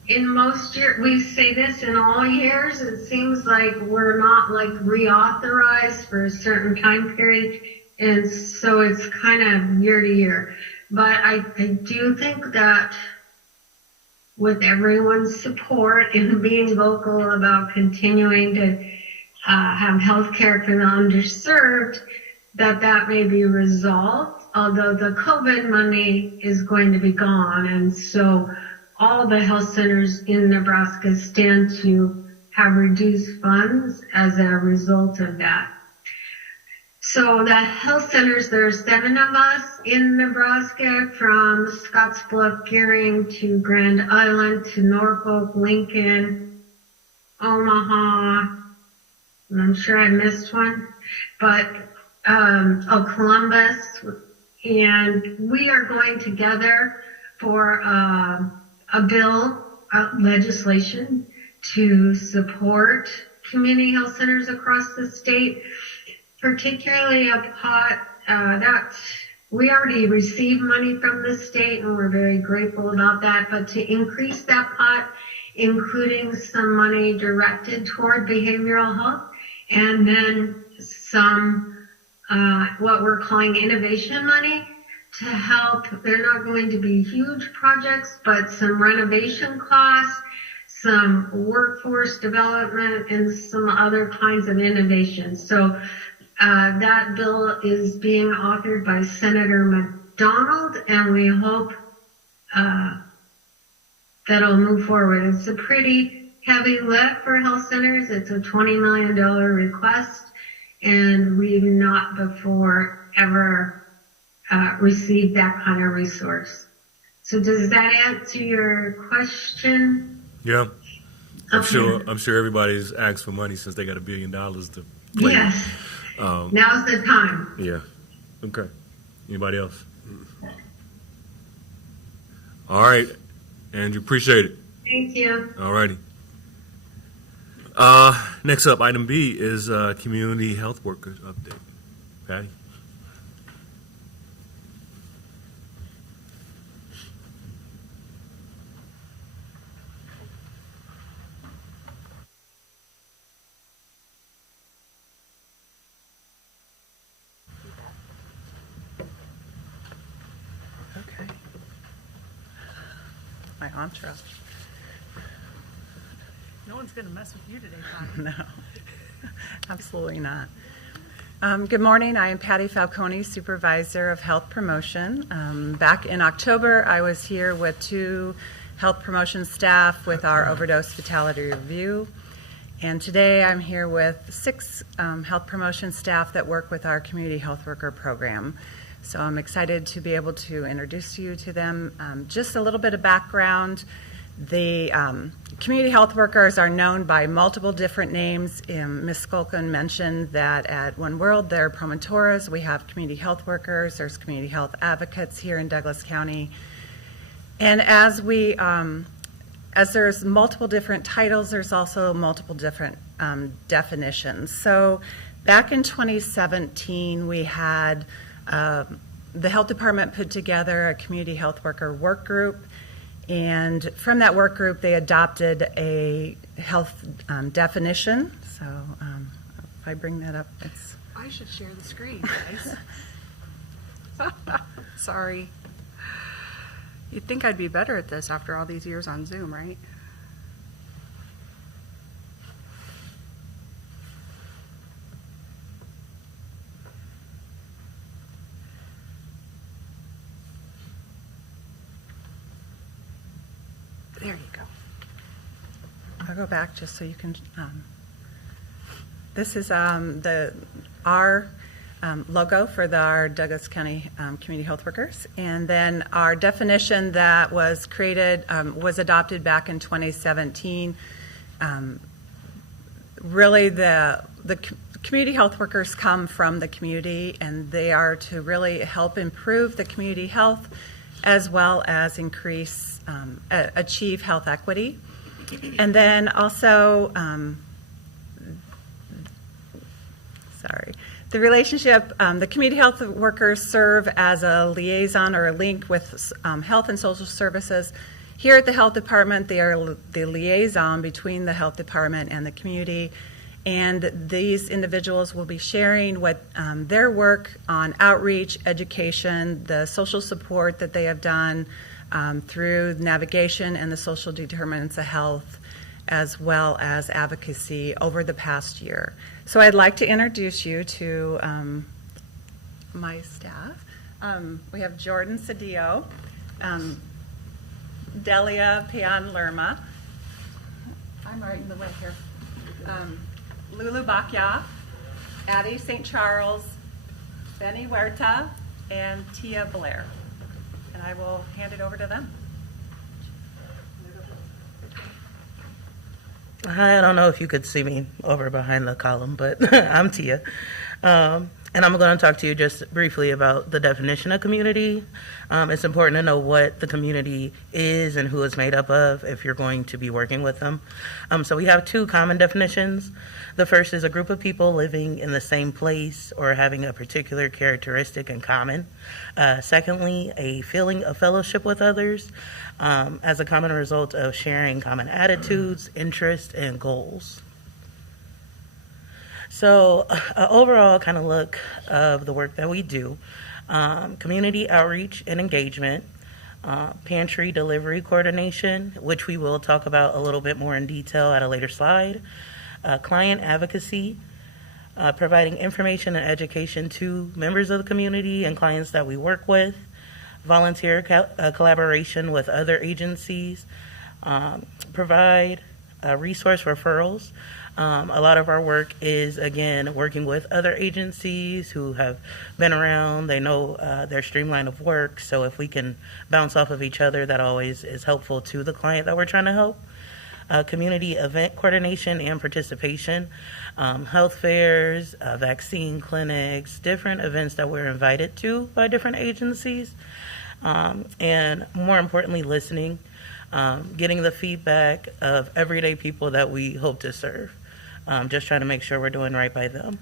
in most years, we say this in all years, it seems like we're not like reauthorized for a certain time period, and so it's kind of year to year. But I do think that with everyone's support and being vocal about continuing to have health care for the underserved, that may be resolved, although the COVID money is going to be gone, and so all the health centers in Nebraska stand to have reduced funds as a result of that. So the health centers, there's 7 of us in Nebraska, from Scottsbluff, Gearing to Grand Island to Norfolk, Lincoln, Omaha, and I'm sure I missed one, but Columbus, and we are going together for a bill, legislation to support community health centers across the state, particularly a pot that we already receive money from the state, and we're very grateful about that, but to increase that pot, including some money directed toward behavioral health, and then some what we're calling innovation money to help. They're not going to be huge projects, but some renovation costs, some workforce development, and some other kinds of innovation. So that bill is being authored by Senator McDonald, and we hope that'll move forward. It's a pretty heavy lift for health centers. It's a $20 million request, and we've not before ever received that kind of resource. So does that answer your question? Yeah. I'm Okay. sure everybody's asked for money since they got $1 billion to play. Yes. Now's the time. Yeah. Okay. Anybody else? All right, Andrew, appreciate it. Thank you. All righty. Next up, item B is community health workers update. Patty? Okay. My entourage. No one's going to mess with you today, Patty. No, absolutely not. Good morning. I am Patty Falcone, Supervisor of Health Promotion. Back in October, I was here with 2 health promotion staff with our overdose fatality review. And today I'm here with 6 health promotion staff that work with our community health worker program. So I'm excited to be able to introduce you to them. Just a little bit of background. The community health workers are known by multiple different names. Ms. Skulkin mentioned that at One World, they're promotoras. We have community health workers. There's community health advocates here in Douglas County. And as there's multiple different titles, there's also multiple different definitions. So back in 2017, we had the health department put together a community health worker work group. And from that work group, they adopted a health definition. So if I bring that up, it's. I should share the screen, guys. Sorry. You'd think I'd be better at this after all these years on Zoom, right? There you go. I'll go back just so you can. This is our logo for our Douglas County Community Health Workers, and then our definition that was created was adopted back in 2017. Really, the community health workers come from the community, and they are to really help improve the community health as well as increase, achieve health equity. And then also, the relationship, the community health workers serve as a liaison or a link with health and social services. Here at the health department, they are the liaison between the health department and the community. And these individuals will be sharing what their work on outreach, education, the social support that they have done through navigation and the social determinants of health, as well as advocacy over the past year. So I'd like to introduce you to my staff. We have Jordan Cedillo, Delia Pian-Lerma. I'm right in the way here. Lulu Bakya, Addie St. Charles, Benny Huerta, and Tia Blair. And I will hand it over to them. Hi, I don't know if you could see me over behind the column, but I'm Tia. And I'm going to talk to you just briefly about the definition of community. It's important to know what the community is and who it's made up of if you're going to be working with them. So we have two common definitions. The first is a group of people living in the same place or having a particular characteristic in common. Secondly, a feeling of fellowship with others as a common result of sharing common attitudes, interests, and goals. So overall kind of look of the work that we do, community outreach and engagement, pantry delivery coordination, which we will talk about a little bit more in detail at a later slide, client advocacy, providing information and education to members of the community and clients that we work with, volunteer collaboration with other agencies, provide resource referrals. A lot of our work is, again, working with other agencies who have been around. They know their streamline of work. So if we can bounce off of each other, that always is helpful to the client that we're trying to help. Community event coordination and participation, health fairs, vaccine clinics, different events that we're invited to by different agencies. And more importantly, listening, getting the feedback of everyday people that we hope to serve. Just trying to make sure we're doing right by them.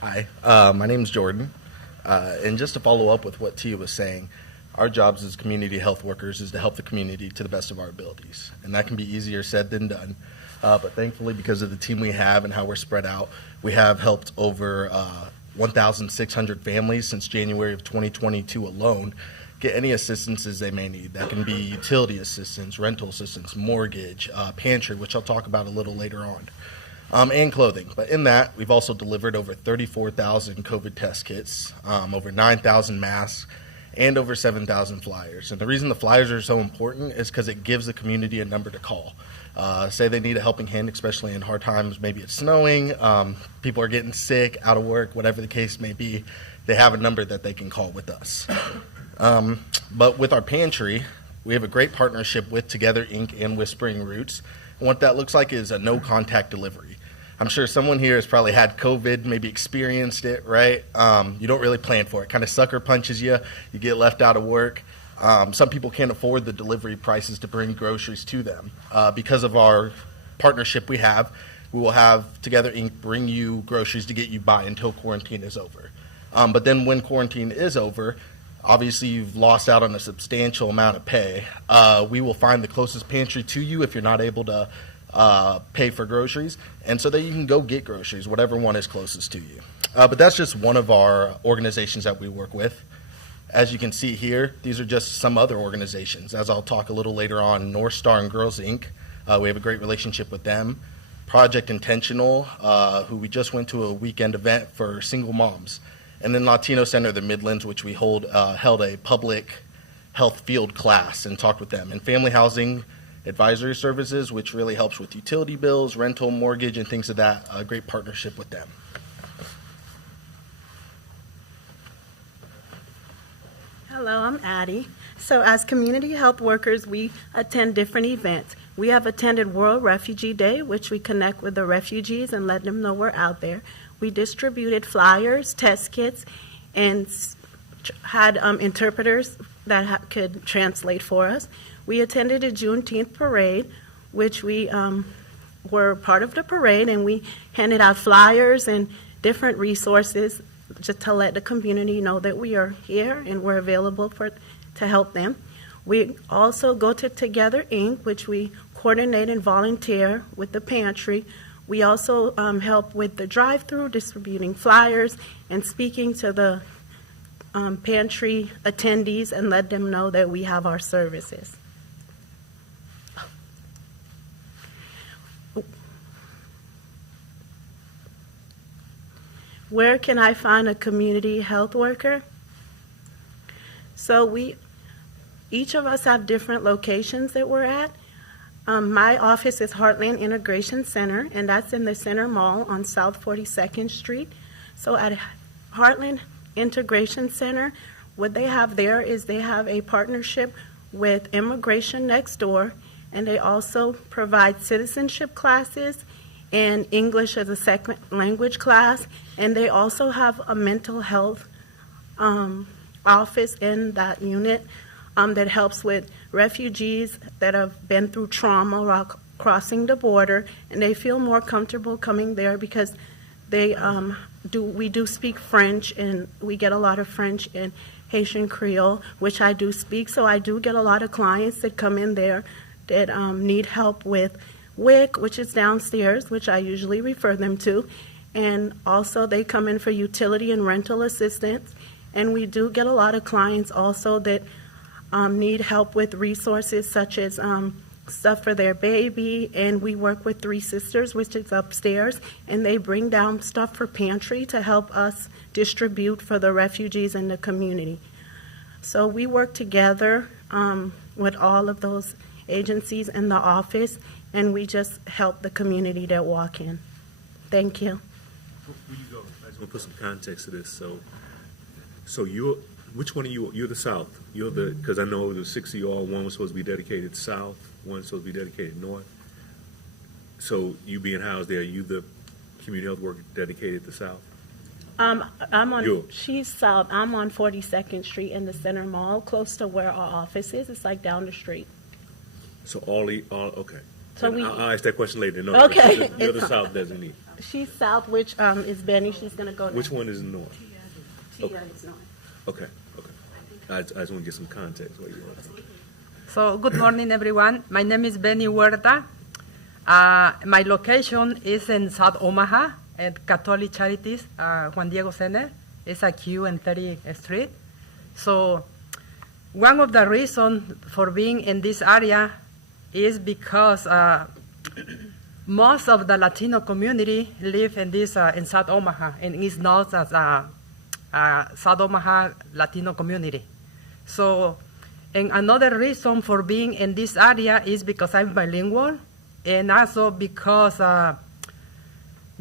Hi, my name's Jordan. And just to follow up with what Tia was saying, our jobs as community health workers is to help the community to the best of our abilities. And that can be easier said than done. But thankfully, because of the team we have and how we're spread out, we have helped over 1,600 families since January of 2022 alone get any assistances they may need. That can be utility assistance, rental assistance, mortgage, pantry, which I'll talk about a little later on, and clothing. But in that, we've also delivered over 34,000 COVID test kits, over 9,000 masks, and over 7,000 flyers. And the reason the flyers are so important is because it gives the community a number to call. Say they need a helping hand, especially in hard times. Maybe it's snowing, people are getting sick, out of work, whatever the case may be. They have a number that they can call with us. But with our pantry, we have a great partnership with Together Inc. and Whispering Roots. And what that looks like is a no-contact delivery. I'm sure someone here has probably had COVID, maybe experienced it, right? You don't really plan for it. Kind of sucker punches you. You get left out of work. Some people can't afford the delivery prices to bring groceries to them. Because of our partnership we will have Together Inc. bring you groceries to get you by until quarantine is over. But then when quarantine is over, obviously you've lost out on a substantial amount of pay. We will find the closest pantry to you if you're not able to pay for groceries, and so that you can go get groceries, whatever one is closest to you. But that's just one of our organizations that we work with. As you can see here, these are just some other organizations. As I'll talk a little later on, North Star and Girls Inc., we have a great relationship with them. Project Intentional, who we just went to a weekend event for single moms. And then Latino Center of the Midlands, which we held a public health field class and talked with them. And Family Housing Advisory Services, which really helps with utility bills, rental, mortgage, and things of that. A great partnership with them. Hello, I'm Addie. So as community health workers, we attend different events. We have attended World Refugee Day, which we connect with the refugees and let them know we're out there. We distributed flyers, test kits, and had interpreters that could translate for us. We attended a Juneteenth parade, which we were part of the parade, and we handed out flyers and different resources just to let the community know that we are here and we're available to help them. We also go to Together Inc., which we coordinate and volunteer with the pantry. We also help with the drive-through, distributing flyers and speaking to the pantry attendees and let them know that we have our services. Where can I find a community health worker? So each of us have different locations that we're at. My office is Heartland Integration Center, and that's in the Center Mall on South 42nd Street. So at Heartland Integration Center, what they have there is they have a partnership with Immigration Next Door, and they also provide citizenship classes and English as a second language class, and they also have a mental health office in that unit that helps with refugees that have been through trauma while crossing the border, and they feel more comfortable coming there because we do speak French, and we get a lot of French and Haitian Creole, which I do speak, so I do get a lot of clients that come in there that need help with WIC, which is downstairs, which I usually refer them to, and also they come in for utility and rental assistance, and we do get a lot of clients also that need help with resources such as stuff for their baby, and we work with Three Sisters, which is upstairs, and they bring down stuff for pantry to help us distribute for the refugees in the community. So we work together with all of those agencies in the office, and we just help the community that walk in. Thank you. Before you go, I just want to put some context to this. So which one are you? You're the South. You're because I know there's 6 of you all. One was supposed to be dedicated South. One was supposed to be dedicated North. So you being housed there, you the community health worker dedicated to South? I'm on. She's South. I'm on 42nd Street in the Center Mall, close to where our office is. It's like down the street. So okay. So I'll ask that question later. No, okay. You're the South designee. She's South, which is Benny. She's going to go. Which one is North? Tia is North. Okay. I just want to get some context. What you want. So good morning, everyone. My name is Benny Huerta. My location is in South Omaha at Catholic Charities Juan Diego Center. It's a Q and 30th Street. So one of the reasons for being in this area is because most of the Latino community live in this in South Omaha, and is known as South Omaha Latino community. So, and another reason for being in this area is because I'm bilingual, and also because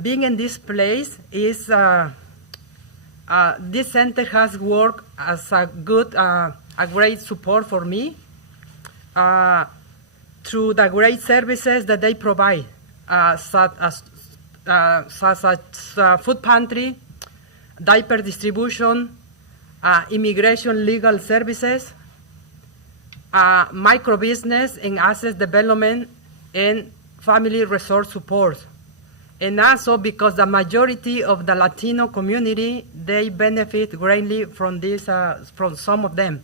being in this place is this center has worked as a great support for me through the great services that they provide, such as food pantry, diaper distribution, immigration legal services, micro business and asset development, and family resource support. And also because the majority of the Latino community, they benefit greatly from this, from some of them.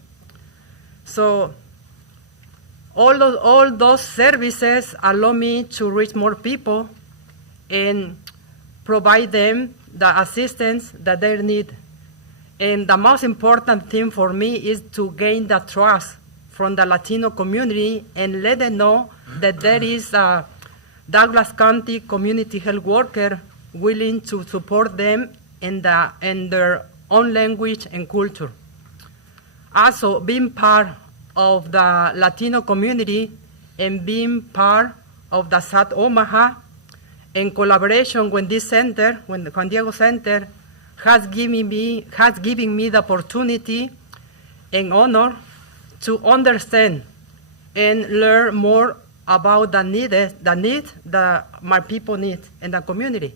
So all those services allow me to reach more people and provide them the assistance that they need. And the most important thing for me is to gain the trust from the Latino community and let them know that there is a Douglas County community health worker willing to support them in their own language and culture. Also, being part of the Latino community and being part of the South Omaha in collaboration with this center, with the Juan Diego Center, has given me the opportunity and honor to understand and learn more about the need that my people need in the community.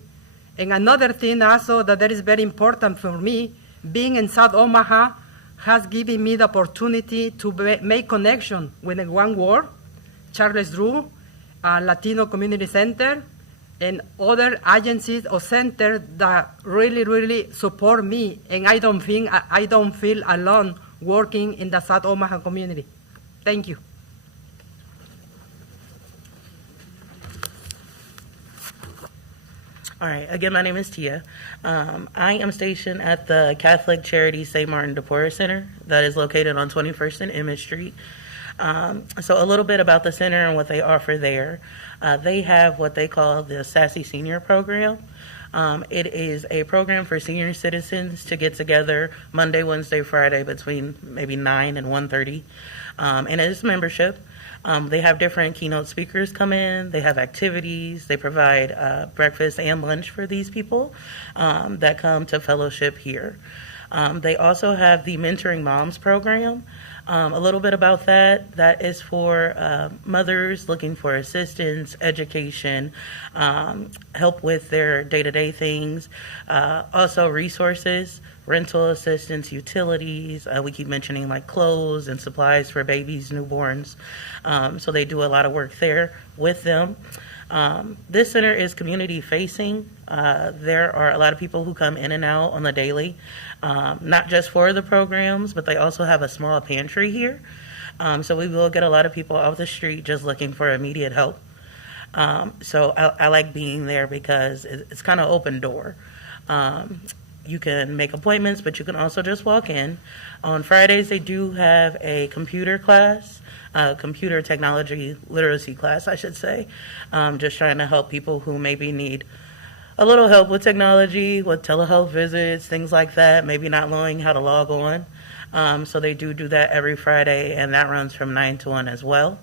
And another thing also that is very important for me, being in South Omaha has given me the opportunity to make connection with One World, Charles Drew, Latino Community Center, and other agencies or centers that really support me, and I don't feel alone working in the South Omaha community. Thank you. All right. Again, my name is Tia. I am stationed at the Catholic Charity St. Martin de Porres Center that is located on 21st and Emmett Street. So a little bit about the center and what they offer there. They have what they call the Sassy Senior Program. It is a program for senior citizens to get together Monday, Wednesday, Friday between maybe 9 and 1:30. And it is membership. They have different keynote speakers come in. They have activities. They provide breakfast and lunch for these people that come to fellowship here. They also have the Mentoring Moms program. A little bit about that. That is for mothers looking for assistance, education, help with their day-to-day things. Also resources, rental assistance, utilities. We keep mentioning like clothes and supplies for babies, newborns. So they do a lot of work there with them. This center is community facing. There are a lot of people who come in and out on the daily, not just for the programs, but they also have a small pantry here. So we will get a lot of people off the street just looking for immediate help. So I like being there because it's kind of open door. You can make appointments, but you can also just walk in. On Fridays, they do have a computer class, computer technology literacy class, I should say, just trying to help people who maybe need a little help with technology, with telehealth visits, things like that, maybe not knowing how to log on. So they do that every Friday, and that runs from 9 to 1 as well.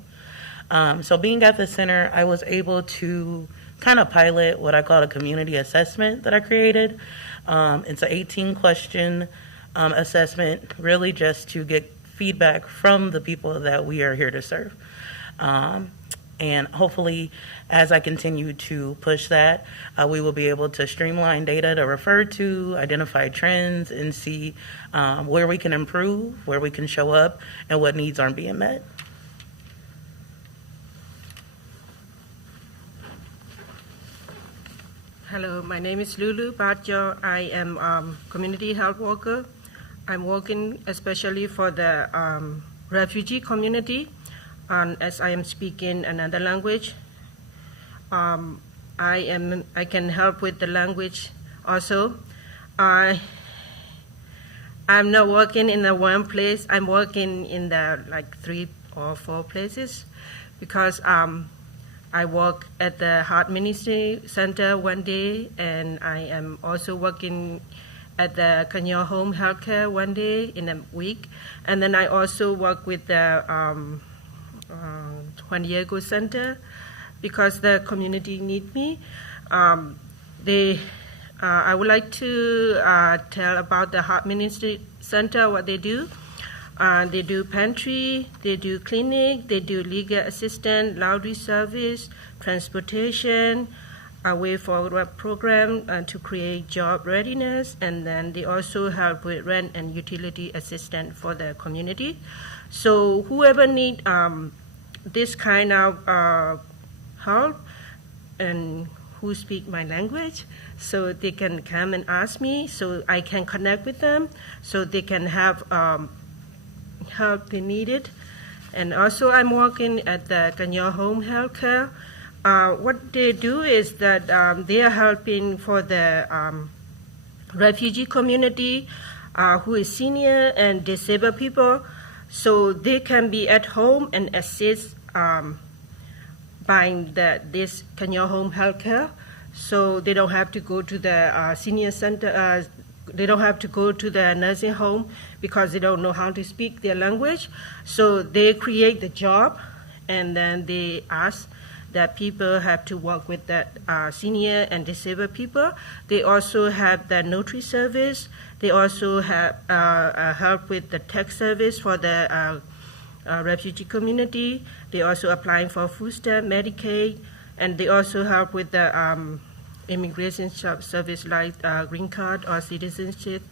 So being at the center, I was able to kind of pilot what I call a community assessment that I created. It's an 18-question assessment, really just to get feedback from the people that we are here to serve. And hopefully, as I continue to push that, we will be able to streamline data to refer to, identify trends, and see where we can improve, where we can show up, and what needs aren't being met. Hello, my name is Lulu Badjo. I am community health worker. I'm working especially for the refugee community, and as I am speaking another language, I can help with the language also. I'm not working in the one place. I'm working in the like 3 or 4 places because I work at the Heart Ministry Center one day, and I am also working at the Canyon Home Healthcare one day in a week. And then I also work with the Juan Diego Center because the community need me. I would like to tell about the Heart Ministry Center, what they do. They do pantry, they do clinic, they do legal assistance, laundry service, transportation, a way forward program to create job readiness, and then they also help with rent and utility assistance for the community. So whoever need this kind of help and who speak my language, so they can come and ask me, so I can connect with them, so they can have help they needed. And also, I'm working at the Canyon Home Healthcare. What they do is that they are helping for the refugee community who is senior and disabled people, so they can be at home and assist buying this Canyon Home Healthcare. So they don't have to go to the senior center. They don't have to go to the nursing home because they don't know how to speak their language. So they create the job, and then they ask that people have to work with that senior and disabled people. They also have the notary service. They also have help with the tax service for the refugee community. They also applying for food stamp, Medicaid, and they also help with the immigration service like green card or citizenship.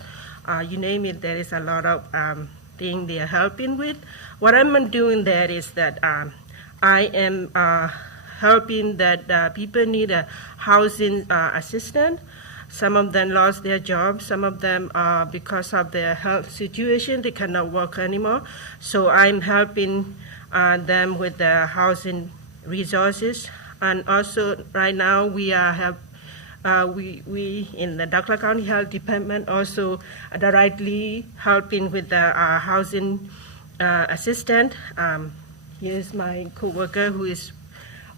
You name it, there is a lot of things they are helping with. What I'm doing there is that I am helping that people need a housing assistance. Some of them lost their jobs. Some of them, because of their health situation, they cannot work anymore. So I'm helping them with the housing resources. And also, right now, we in the Dakla County Health Department also directly helping with the housing assistant. Here's my coworker who is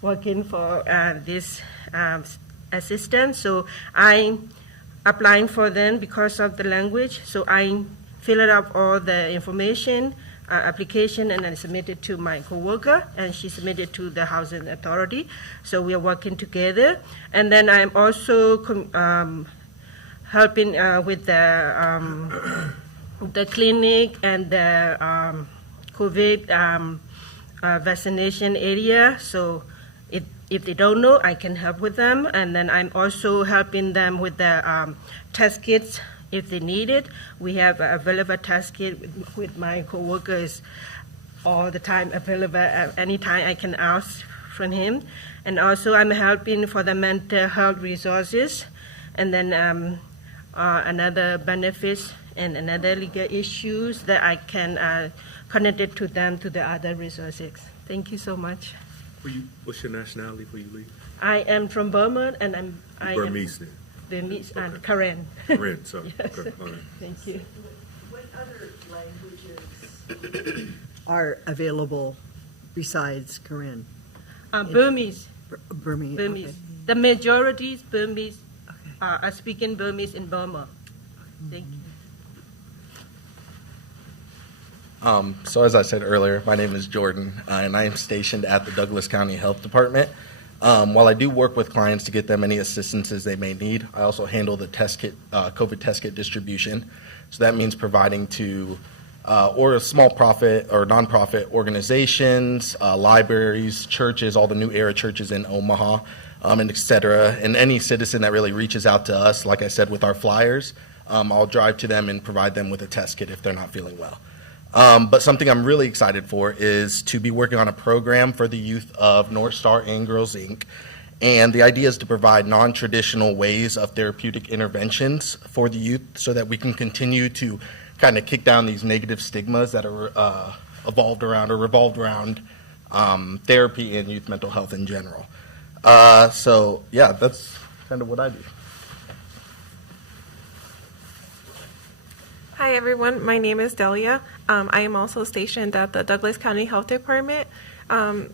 working for this assistant. So I'm applying for them because of the language. So I fill up all the information, application, and then submit it to my coworker, and she submitted to the housing authority. So we are working together. And then I'm also helping with the clinic and the COVID vaccination area. So if they don't know, I can help with them. And then I'm also helping them with the test kits if they need it. We have available test kit with my coworkers all the time available. Anytime I can ask from him. And also I'm helping for the mental health resources, and then another benefits and another legal issues that I can connect it to them to the other resources. Thank you so much. What's your nationality before you leave? I am from Burma, and I Burmese am Burmese and Karen. Karen, sorry. Yes. Okay, all right. Thank you. What other languages are available besides Karen? Burmese. Burmese. Burmese. Okay. The majority is Burmese. Are speaking Burmese in Burma. Thank you. So as I said earlier, my name is Jordan, and I am stationed at the Douglas County Health Department. While I do work with clients to get them any assistances they may need, I also handle the test kit, COVID test kit distribution. So that means providing to or small profit or nonprofit organizations, libraries, churches, all the new era churches in Omaha, and et cetera. And any citizen that really reaches out to us, like I said, with our flyers, I'll drive to them and provide them with a test kit if they're not feeling well. But something I'm really excited for is to be working on a program for the youth of North Star and Girls Inc. And the idea is to provide non-traditional ways of therapeutic interventions for the youth so that we can continue to kind of kick down these negative stigmas that are revolved around therapy and youth mental health in general. So yeah, that's kind of what I do. Hi everyone, my name is Delia. I am also stationed at the Douglas County Health Department.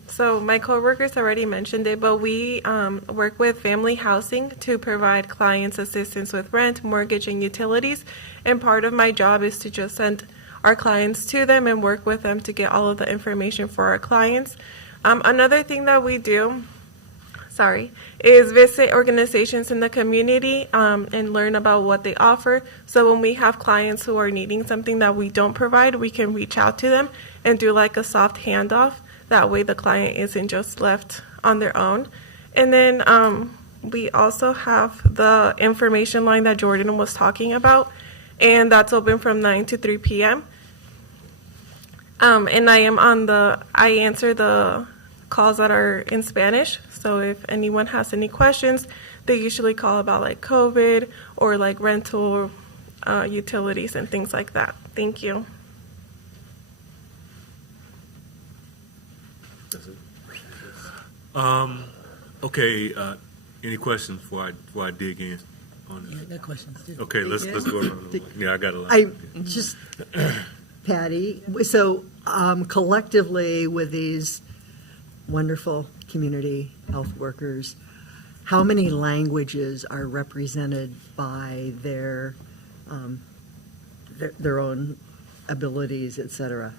So my coworkers already mentioned it, but we work with family housing to provide clients assistance with rent, mortgage, and utilities. And part of my job is to just send our clients to them and work with them to get all of the information for our clients. Another thing that we do is visit organizations in the community and learn about what they offer. So when we have clients who are needing something that we don't provide, we can reach out to them and do like a soft handoff. That way the client isn't just left on their own. And then we also have the information line that Jordan was talking about, and that's open from 9 to 3 p.m. And I answer the calls that are in Spanish. So if anyone has any questions, they usually call about like COVID or like rental utilities and things like that. Thank you. That's it. Okay. Any questions before I dig in on Yeah, I this? got questions too. Okay, let's go around the line. Yeah, I got a lot. I just, Patty, so collectively with these wonderful community health workers, how many languages are represented by their own abilities, et cetera?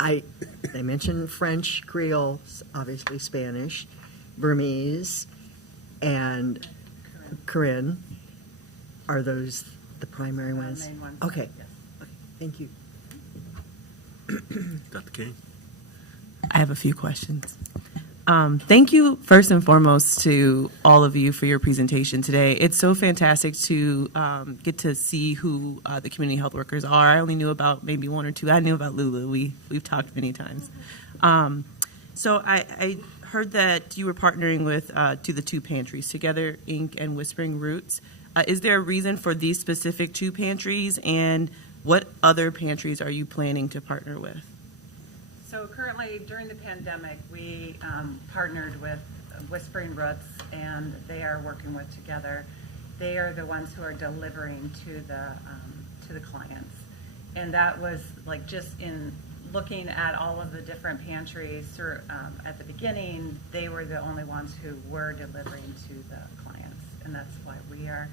They mentioned French, Creole, obviously Spanish, Burmese, and Karen. Are those the primary ones? Main ones. Okay. Yes. Okay. Thank you. Dr. King? I have a few questions. Thank you, first and foremost, to all of you for your presentation today. It's so fantastic to get to see who the community health workers are. I only knew about maybe one or two. I knew about Lulu. We've talked many times. So I heard that you were partnering with the two pantries, Together Inc. and Whispering Roots. Is there a reason for these specific two pantries, and what other pantries are you planning to partner with? So currently, during the pandemic, we partnered with Whispering Roots, and they are working with Together. They are the ones who are delivering to the clients, and that was like just in looking at all of the different pantries at the beginning. They were the only ones who were delivering to the clients, and that's why we are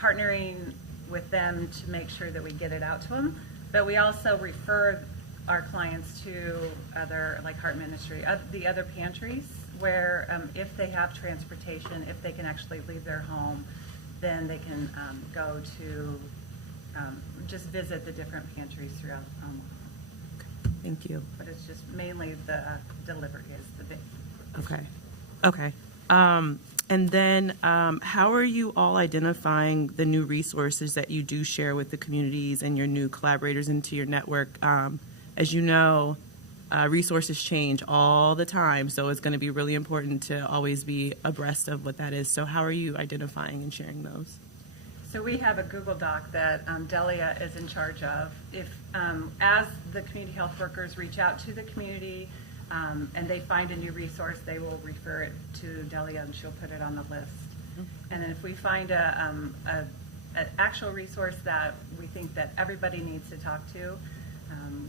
partnering with them to make sure that we get it out to them. But we also refer our clients to other, like Heart Ministry, the other pantries, where if they have transportation, if they can actually leave their home, then they can go to just visit the different pantries throughout Omaha. Thank you. But it's just mainly the delivery is the big. Okay. And then how are you all identifying the new resources that you do share with the communities and your new collaborators into your network? As you know, resources change all the time, so it's going to be really important to always be abreast of what that is. So how are you identifying and sharing those? So we have a Google Doc that Delia is in charge of. If as the community health workers reach out to the community and they find a new resource, they will refer it to Delia, and she'll put it on the list. And then if we find an actual resource that we think that everybody needs to talk to,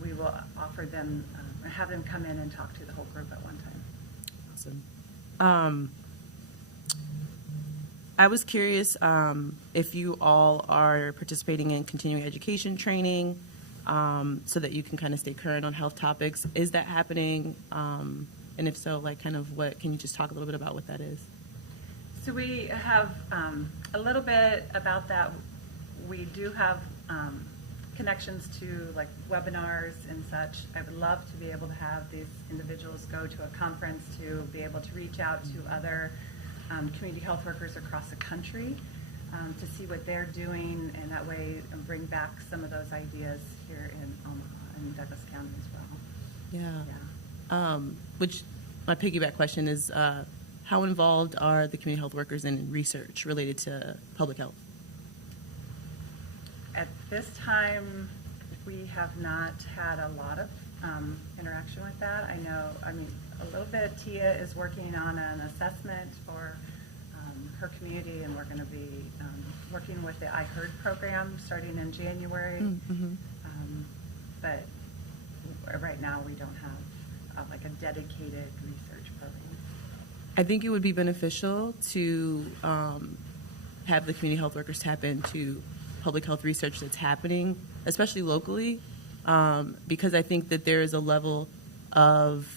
we will offer them, have them come in and talk to the whole group at one time. Awesome. I was curious if you all are participating in continuing education training so that you can kind of stay current on health topics. Is that happening? And if so, like kind of what, can you just talk a little bit about what that is? So we have a little bit about that. We do have connections to like webinars and such. I would love to be able to have these individuals go to a conference to be able to reach out to other community health workers across the country to see what they're doing, and that way bring back some of those ideas here in Omaha and Douglas County as well. Yeah. Which my piggyback question is, how involved are the community health workers in research related to public health? At this time, we have not had a lot of interaction with that. I know, a little bit. Tia is working on an assessment for her community, and we're going to be working with the I Heard program starting in January. But right now, we don't have like a dedicated research program. I think it would be beneficial to have the community health workers tap into public health research that's happening, especially locally, because I think that there is a level of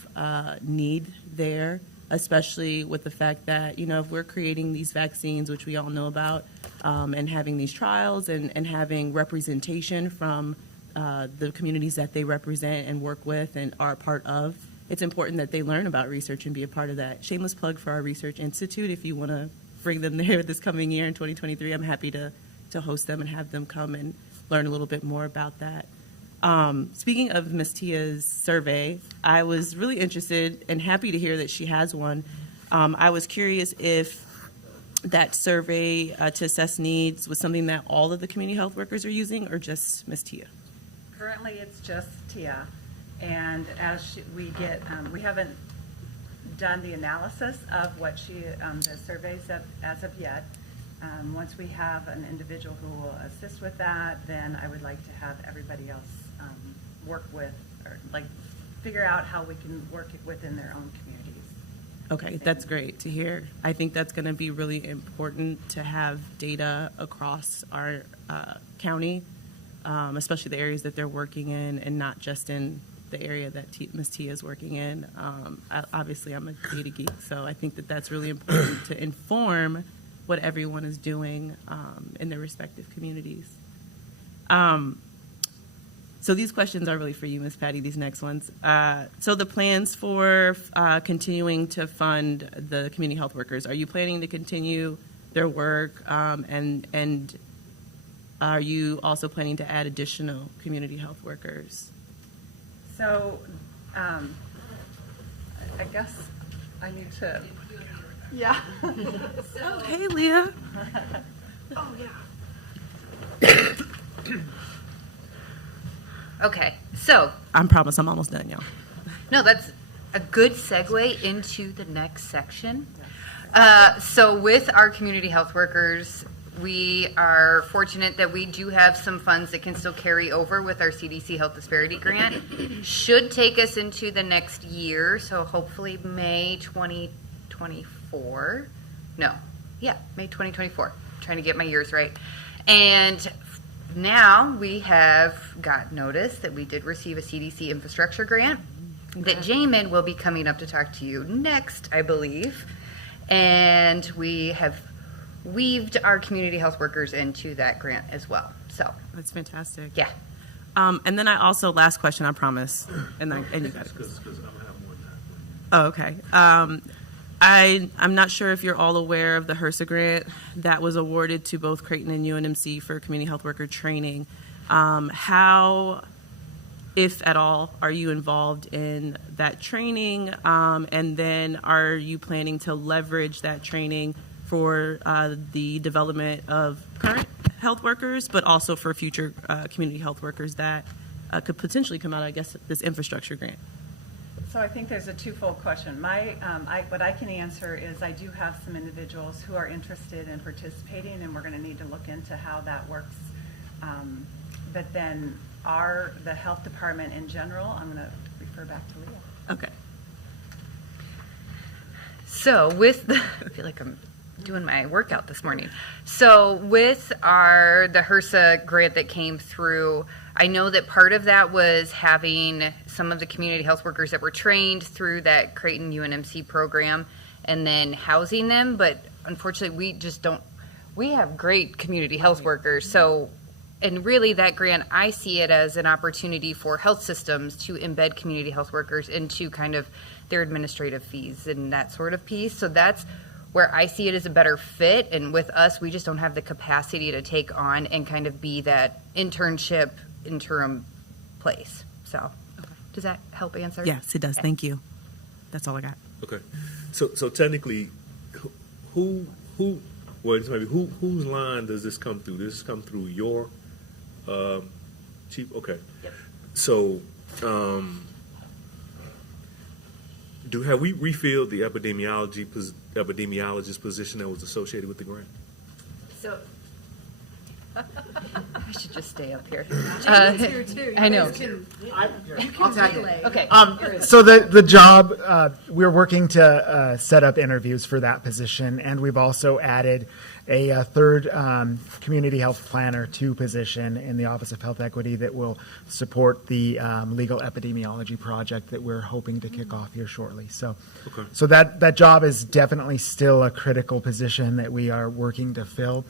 need there, especially with the fact that, if we're creating these vaccines, which we all know about, and having these trials and having representation from the communities that they represent and work with and are a part of, it's important that they learn about research and be a part of that. Shameless plug for our Research Institute. If you want to bring them there this coming year in 2023, I'm happy to host them and have them come and learn a little bit more about that. Speaking of Ms. Tia's survey, I was really interested and happy to hear that she has one. I was curious if that survey to assess needs was something that all of the community health workers are using, or just Ms. Tia? Currently, it's just Tia, and as we get, we haven't done the analysis of what the surveys as of yet. Once we have an individual who will assist with that, then I would like to have everybody else work with, or like figure out how we can work it within their own communities. Okay, that's great to hear. I think that's going to be really important to have data across our county, especially the areas that they're working in, and not just in the area that Ms. Tia is working in. Obviously, I'm a data geek, so I think that that's really important to inform what everyone is doing in their respective communities. So these questions are really for you, Ms. Patty, these next ones. So the plans for continuing to fund the community health workers, are you planning to continue their work, and are you also planning to add additional community health workers? So I guess I need to, yeah. Oh, hey, Leah. Oh, yeah. Okay, so. I promise I'm almost done, y'all. No, that's a good segue into the next section. So with our community health workers, we are fortunate that we do have some funds that can still carry over with our CDC Health Disparity Grant. Should take us into the next year, so hopefully May 2024. May 2024. Trying to get my years right. And now we have got notice that we did receive a CDC infrastructure grant that Jamin will be coming up to talk to you next, I believe. And we have weaved our community health workers into that grant as well. So that's fantastic. Yeah. And then I also, last question, I promise, and you got it. Oh, okay. I'm not sure if you're all aware of the HRSA grant that was awarded to both Creighton and UNMC for community health worker training. How, if at all, are you involved in that training? And then are you planning to leverage that training for the development of current health workers, but also for future community health workers that could potentially come out, I guess, this infrastructure grant? So I think there's a twofold question. What I can answer is I do have some individuals who are interested in participating, and we're going to need to look into how that works. But then the health department in general, I'm going to refer back to Leah. Okay. So I feel like I'm doing my workout this morning. So with the HRSA grant that came through, I know that part of that was having some of the community health workers that were trained through that Creighton UNMC program and then housing them. But unfortunately, we have great community health workers. So, and really that grant, I see it as an opportunity for health systems to embed community health workers into kind of their administrative fees and that sort of piece. So that's where I see it as a better fit. And with us, we just don't have the capacity to take on and kind of be that interim place. So does that help answer? Yes, it does. Thank you. That's all I got. Okay. So technically, whose line does this come through? Does this come through your chief? Okay. Yep. So have we refilled the epidemiologist position that was associated with the grant? So I should just stay up here. Jamin's here too. I know. You I'll can tag relay. Okay. So the job, we're working to set up interviews for that position, and we've also added a third community health planner 2 position in the Office of Health Equity that will support the legal epidemiology project that we're hoping to kick off here shortly. So, Okay. so that job is definitely still a critical position that we are working to fill.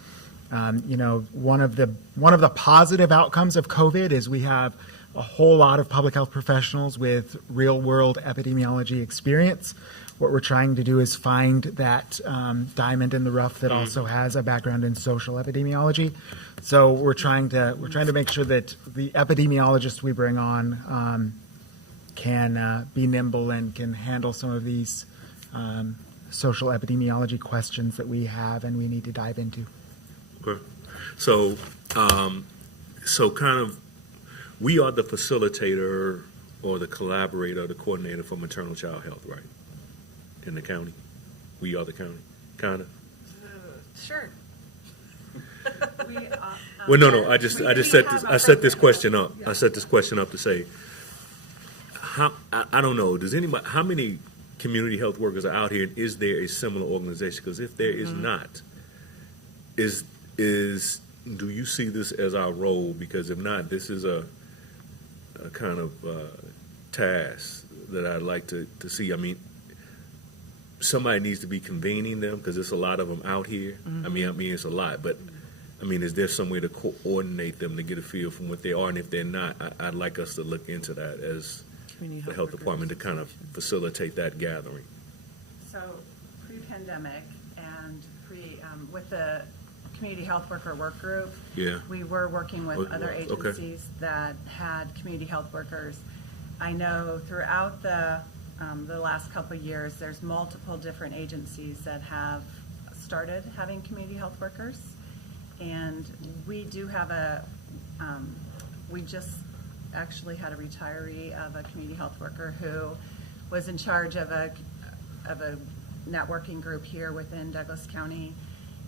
One of the positive outcomes of COVID is we have a whole lot of public health professionals with real world epidemiology experience. what we're trying to do is find that diamond in the rough that also has a background in social epidemiology. So we're trying to make sure that the epidemiologists we bring on can be nimble and can handle some of these social epidemiology questions that we have and we need to dive into. Okay. So, so kind of, we are the facilitator or the collaborator, the coordinator for maternal child health, right? In the county? We are the county, kind of? Sure. Well, no. I set this question up. I set this question up to say, I don't know. Does anybody? How many community health workers are out here? And is there a similar organization? Because if there is not, do you see this as our role? Because if not, this is a kind of task that I'd like to see. I mean, somebody needs to be convening them because there's a lot of them out here. I mean, it's a lot, but I mean, is there some way to coordinate them to get a feel from what they are? And if they're not, I'd like us to look into that as the health department to kind of facilitate that gathering. So pre-pandemic and with the community health worker work group, we were working with other agencies that had community health workers. I know throughout the last couple of years, there's multiple different agencies that have started having community health workers. And we do have we just actually had a retiree of a community health worker who was in charge of a networking group here within Douglas County.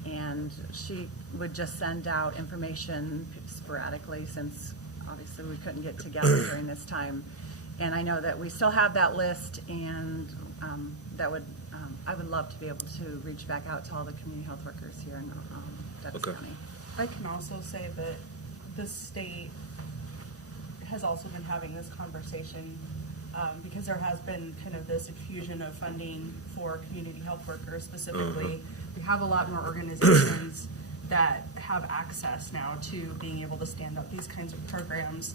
And she would just send out information sporadically since obviously we couldn't get together during this time. And I know that we still have that list, and I would love to be able to reach back out to all the community health workers here in Douglas County. I can also say that the state has also been having this conversation because there has been kind of this infusion of funding for community health workers specifically. We have a lot more organizations that have access now to being able to stand up these kinds of programs,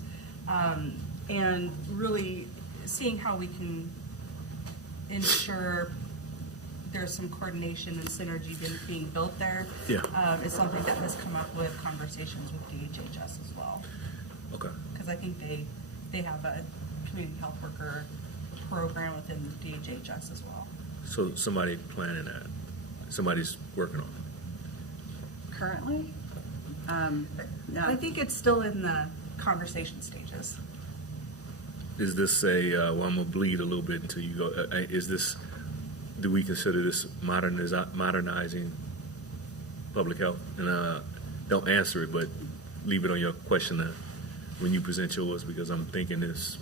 and really seeing how we can ensure there's some coordination and synergy being built there. Is something that has come up with conversations with DHHS as well. Okay. Because I think they have a community health worker program within DHHS as well. So somebody planning that, somebody's working on it. Currently? No. I think it's still in the conversation stages. Is this well, I'm going to bleed a little bit until you go, do we consider this modernizing public health? And don't answer it, but leave it on your question when you present yours, because I'm thinking this,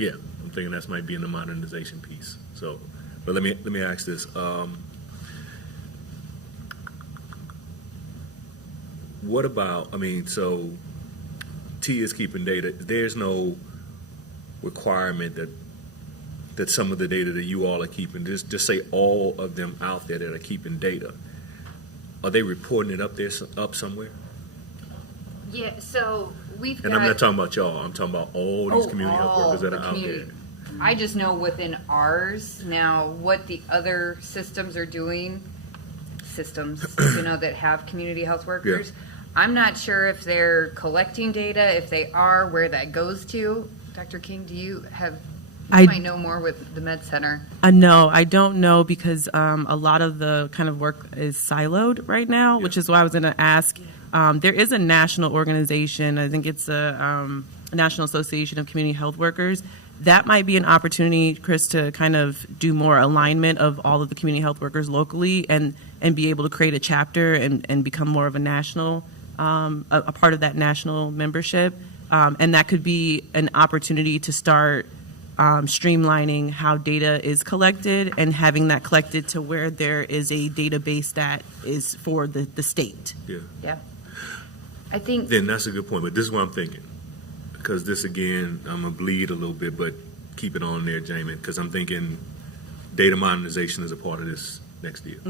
I'm thinking that might be in the modernization piece. So, but let me ask this. What about, so T is keeping data. There's no requirement that some of the data that you all are keeping, just say all of them out there that are keeping data, are they reporting it up somewhere? Yeah, so we've got... And I'm not talking about y'all. I'm talking about all these community health workers that are out there. I just know within ours now what the other systems are doing, that have community health workers. I'm not sure if they're collecting data, if they are, where that goes to. Dr. King, do you have... You might know more with the Med Center. No, I don't know because a lot of the kind of work is siloed right now, which is why I was going to ask. There is a national organization, I think it's a National Association of Community Health Workers. That might be an opportunity, Chris, to kind of do more alignment of all of the community health workers locally and be able to create a chapter and become more of a national, a part of that national membership. And that could be an opportunity to start streamlining how data is collected and having that collected to where there is a database that is for the state. Yeah. I think... Then that's a good point, but this is what I'm thinking. Because this, again, I'm going to bleed a little bit, but keep it on there, Jamin, because I'm thinking data modernization is a part of this next year.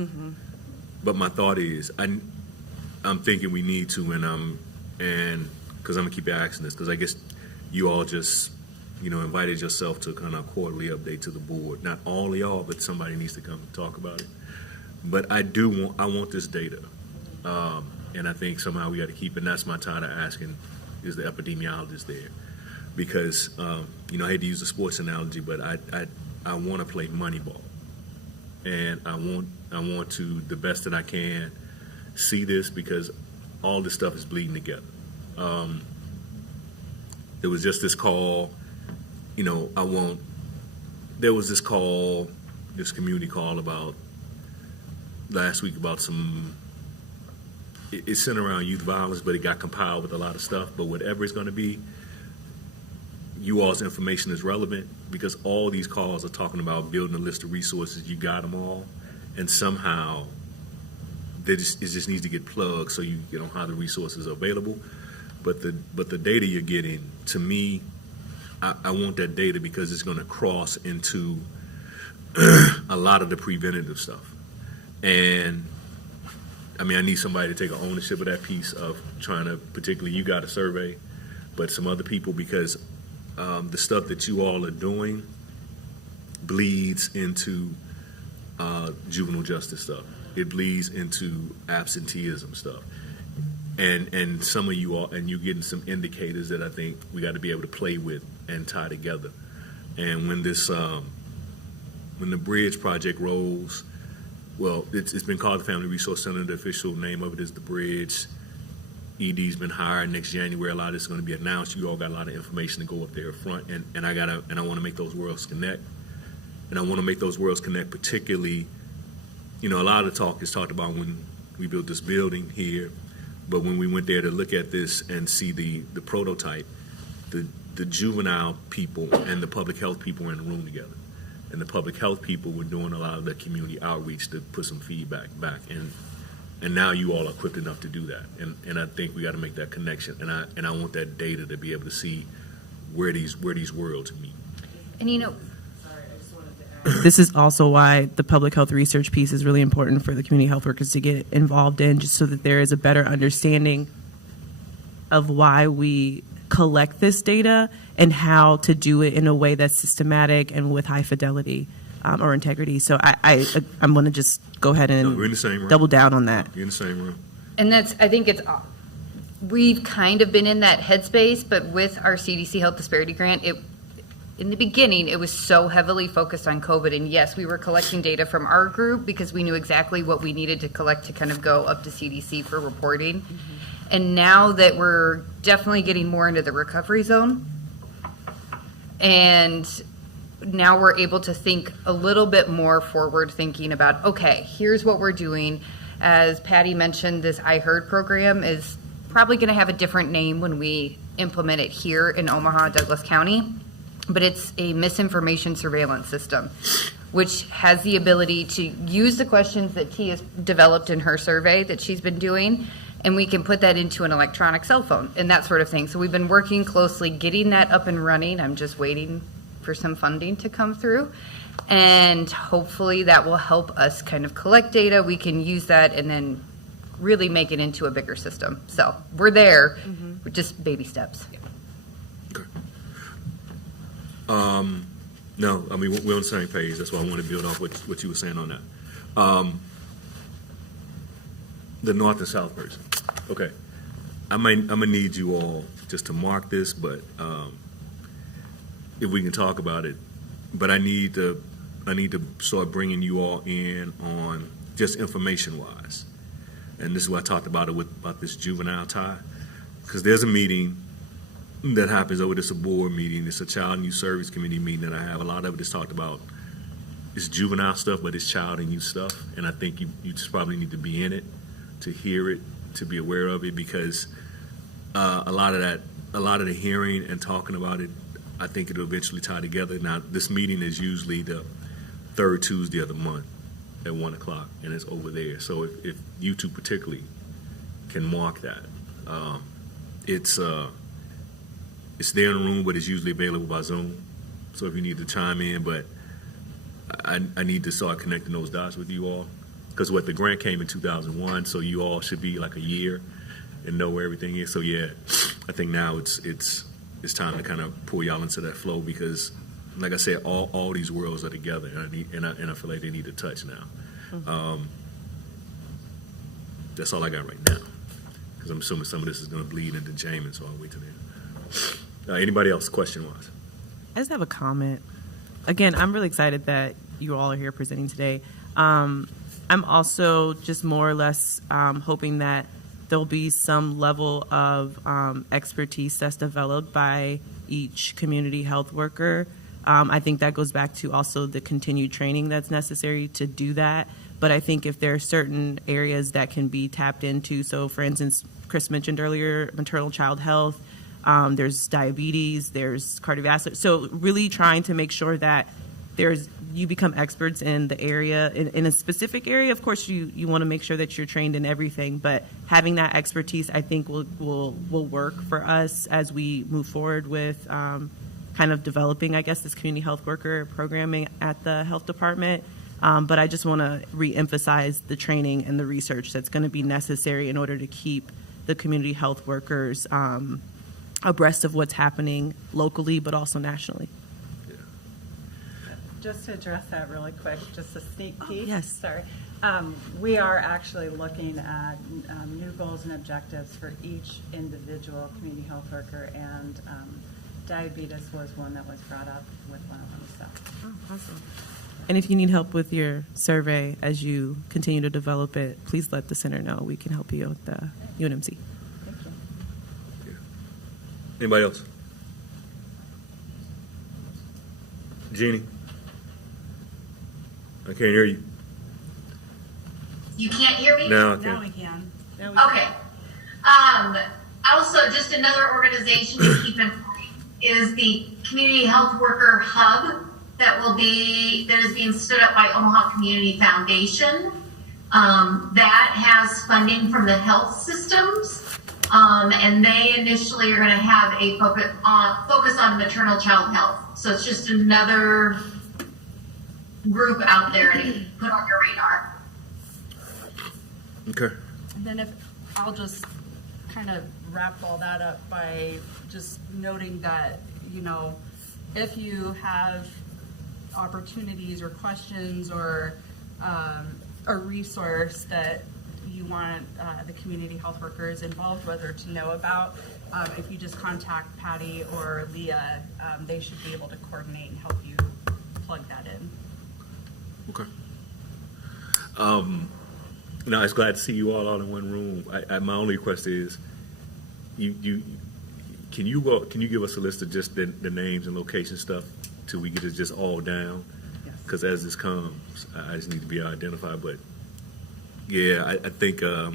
But my thought is, I'm thinking we need to, and because I'm going to keep asking this, because I guess you all just invited yourself to kind of quarterly update to the board. Not all of y'all, but somebody needs to come talk about it. But I want this data. And I think somehow we got to keep it. And that's my time of asking, is the epidemiologist there? Because, I hate to use a sports analogy, but I want to play Moneyball. And I want to, the best that I can, see this because all this stuff is bleeding together. There was just this call, there was this call, this community call about last week about it's centered around youth violence, but it got compiled with a lot of stuff. But whatever it's going to be, you all's information is relevant because all these calls are talking about building a list of resources. You got them all, and somehow it just needs to get plugged so you how the resources are available. But the data you're getting, to me, I want that data because it's going to cross into a lot of the preventative stuff. And I need somebody to take ownership of that piece of trying to, particularly you got a survey, but some other people, because the stuff that you all are doing bleeds into juvenile justice stuff. It bleeds into absenteeism stuff. And some of you all, and you're getting some indicators that I think we got to be able to play with and tie together. And when this, when the Bridge project rolls, well, it's been called the Family Resource Center. The official name of it is the Bridge. ED's been hired next January. A lot of this is going to be announced. You all got a lot of information to go up there front, and I want to make those worlds connect. And I want to make those worlds connect, particularly, a lot of the talk is talked about when we built this building here, but when we went there to look at this and see the prototype, the juvenile people and the public health people were in the room together. And the public health people were doing a lot of the community outreach to put some feedback back. And now you all are equipped enough to do that. And I think we got to make that connection. And I want that data to be able to see where these worlds meet. And this is also why the public health research piece is really important for the community health workers to get involved in, just so that there is a better understanding of why we collect this data and how to do it in a way that's systematic and with high fidelity or integrity. So I'm going to just go ahead and we're in the same room. Double down on that. You're in the same room. And we've kind of been in that headspace, but with our CDC Health Disparity Grant, in the beginning, it was so heavily focused on COVID. And yes, we were collecting data from our group because we knew exactly what we needed to collect to kind of go up to CDC for reporting. Mm-hmm. And now that we're definitely getting more into the recovery zone, and now we're able to think a little bit more forward thinking about, okay, here's what we're doing. As Patty mentioned, this iHeard program is probably going to have a different name when we implement it here in Omaha, Douglas County, but it's a misinformation surveillance system, which has the ability to use the questions that T has developed in her survey that she's been doing, and we can put that into an electronic cell phone and that sort of thing. So we've been working closely getting that up and running. I'm just waiting for some funding to come through, and hopefully that will help us kind of collect data. We can use that and then really make it into a bigger system. So we're there, with just baby steps. No, we're on the same page. That's why I want to build off what you were saying on that. The North and South person. Okay. I'm gonna need you all just to mark this, but if we can talk about it. But I need to start bringing you all in on just information wise. And this is what I talked about about this juvenile tie, because there's a meeting that happens over this, a board meeting. It's a child and youth service committee meeting that I have. A lot of it is talked about. It's juvenile stuff, but it's child and youth stuff. And I think you just probably need to be in it to hear it, to be aware of it, because a lot of the hearing and talking about it, I think it'll eventually tie together. Now, this meeting is usually the third Tuesday of the month at 1 o'clock, and it's over there. So if you two particularly can mark that, it's there in the room, but it's usually available by Zoom. So if you need to chime in, but I need to start connecting those dots with you all, because the grant came in 2001, so you all should be like a year and know where everything is. So yeah, I think now it's it's time to kind of pull y'all into that flow because, like I said, all these worlds are together, and I feel like they need to touch now. That's all I got right now, because I'm assuming some of this is going to bleed into Jamin, so I'll wait till then. Anybody else, question-wise? I just have a comment. Again, I'm really excited that you all are here presenting today. I'm also just more or less hoping that there'll be some level of expertise that's developed by each community health worker. I think that goes back to also the continued training that's necessary to do that. But I think if there are certain areas that can be tapped into, so for instance, Chris mentioned earlier, maternal child health, there's diabetes, there's cardiovascular. So really trying to make sure that you become experts in the area, in a specific area. Of course, you want to make sure that you're trained in everything, but having that expertise, I think, will work for us as we move forward with kind of developing, I guess, this community health worker programming at the health department. But I just want to reemphasize the training and the research that's going to be necessary in order to keep the community health workers abreast of what's happening locally, but also nationally. Just to address that really quick, just a sneak peek. Yes. Sorry. We are actually looking at new goals and objectives for each individual community health worker, and diabetes was one that was brought up with one of them. So. Oh, awesome. And if you need help with your survey as you continue to develop it, please let the center know. We can help you with the UNMC. Thank you. Anybody else? Jeannie? I can't hear you. You can't hear me? No, I can't. Now we can. Okay. Also, just another organization to keep in mind is the Community Health Worker Hub that is being stood up by Omaha Community Foundation. That has funding from the health systems, and they initially are going to have a focus on maternal child health. So it's just another group out there to put on your radar. Okay. And then if I'll just kind of wrap all that up by just noting that, if you have opportunities or questions or a resource that you want the community health workers involved with or to know about, if you just contact Patty or Leah, they should be able to coordinate and help you plug that in. Okay. I was glad to see you all in one room. My only request is, can you give us a list of just the names and location stuff till we get it just all down? Because as this comes, I just need to be identified. But yeah, I think I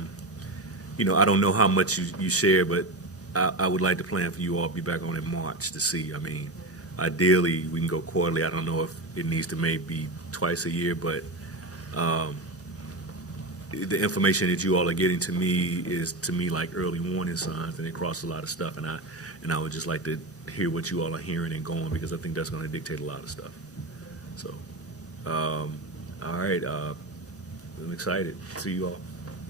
don't know how much you share, but I would like to plan for you all to be back on in March to see. I mean, ideally we can go quarterly. I don't know if it needs to maybe twice a year, but the information that you all are getting to me is like early warning signs, and it crosses a lot of stuff. And I would just like to hear what you all are hearing and going, because I think that's going to dictate a lot of stuff. So, all right, I'm excited to see you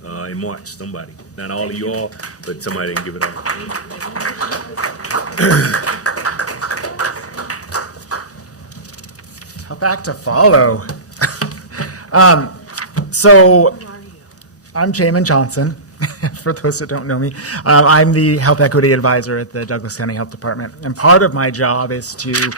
all in March. Somebody, not all of you all, but somebody can give it up. Tough act to follow. So I'm Jamin Johnson, for those that don't know me. I'm the Health Equity Advisor at the Douglas County Health Department. And part of my job is to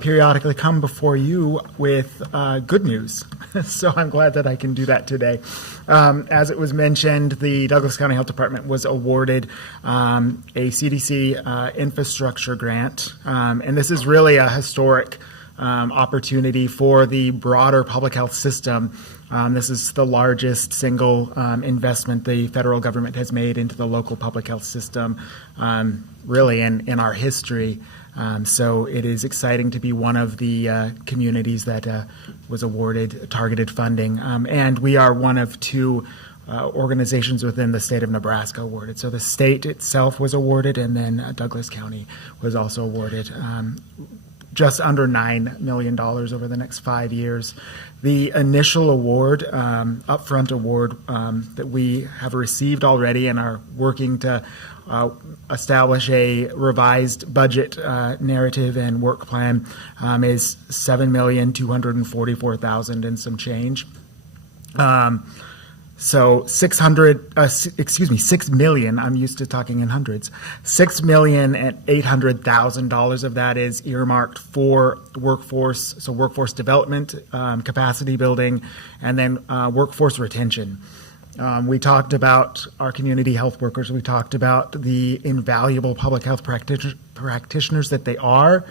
periodically come before you with good news. So I'm glad that I can do that today. As it was mentioned, the Douglas County Health Department was awarded a CDC infrastructure grant. And this is really a historic opportunity for the broader public health system. This is the largest single investment the federal government has made into the local public health system, really in our history. So it is exciting to be one of the communities that was awarded targeted funding. And we are one of two organizations within the state of Nebraska awarded. So the state itself was awarded, and then Douglas County was also awarded just under $9 million over the next 5 years. The initial award, upfront award that we have received already and are working to establish a revised budget narrative and work plan is $7,244,000 and some change. So 6 million, I'm used to talking in hundreds, $6,800,000 of that is earmarked for workforce, so workforce development, capacity building, and then workforce retention. We talked about our community health workers. We talked about the invaluable public health practitioners that they are,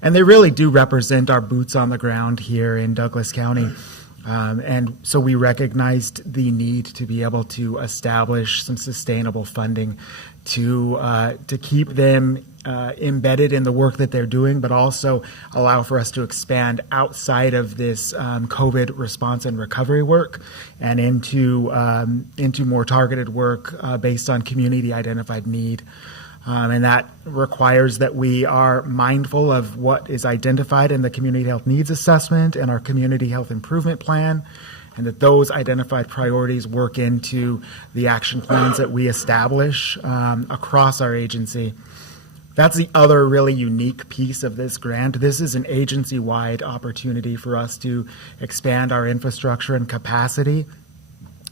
and they really do represent our boots on the ground here in Douglas County. And so we recognized the need to be able to establish some sustainable funding to keep them embedded in the work that they're doing, but also allow for us to expand outside of this COVID response and recovery work and into more targeted work based on community identified need. And that requires that we are mindful of what is identified in the Community Health Needs Assessment and our Community Health Improvement Plan, and that those identified priorities work into the action plans that we establish across our agency. That's the other really unique piece of this grant. This is an agency-wide opportunity for us to expand our infrastructure and capacity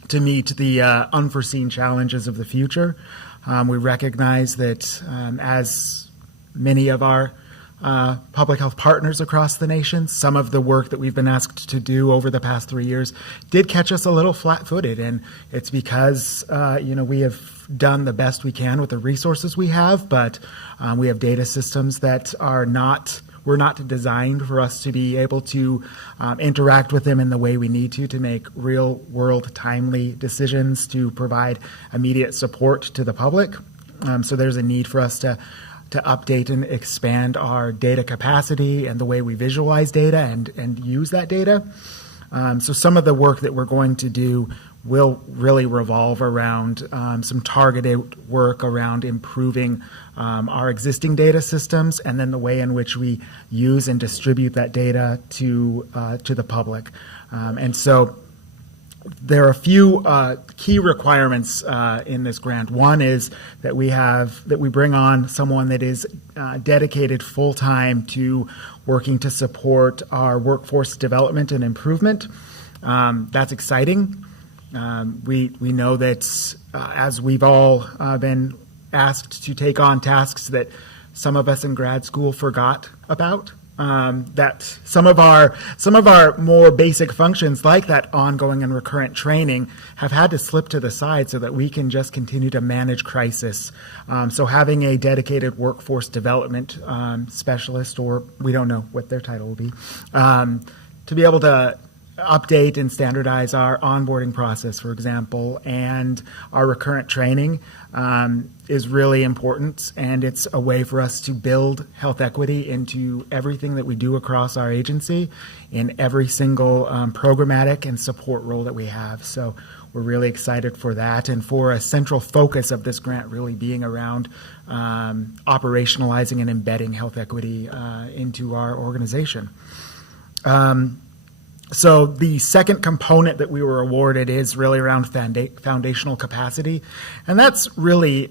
to meet the unforeseen challenges of the future. We recognize that as many of our public health partners across the nation, some of the work that we've been asked to do over the past 3 years did catch us a little flat-footed, and it's because we have done the best we can with the resources we have, but we have data systems that were not designed for us to be able to interact with them in the way we need to make real-world timely decisions to provide immediate support to the public. So there's a need for us to update and expand our data capacity and the way we visualize data and use that data. So some of the work that we're going to do will really revolve around some targeted work around improving our existing data systems and then the way in which we use and distribute that data to the public. And so there are a few key requirements in this grant. One is that we bring on someone that is dedicated full-time to working to support our workforce development and improvement. That's exciting. We know that as we've all been asked to take on tasks that some of us in grad school forgot about, that some of our more basic functions like that ongoing and recurrent training have had to slip to the side so that we can just continue to manage crisis. So having a dedicated workforce development specialist, or we don't know what their title will be, to be able to update and standardize our onboarding process, for example, and our recurrent training is really important, and it's a way for us to build health equity into everything that we do across our agency in every single programmatic and support role that we have. So we're really excited for that, and for a central focus of this grant really being around operationalizing and embedding health equity into our organization. So the second component that we were awarded is really around foundational capacity. And that's really,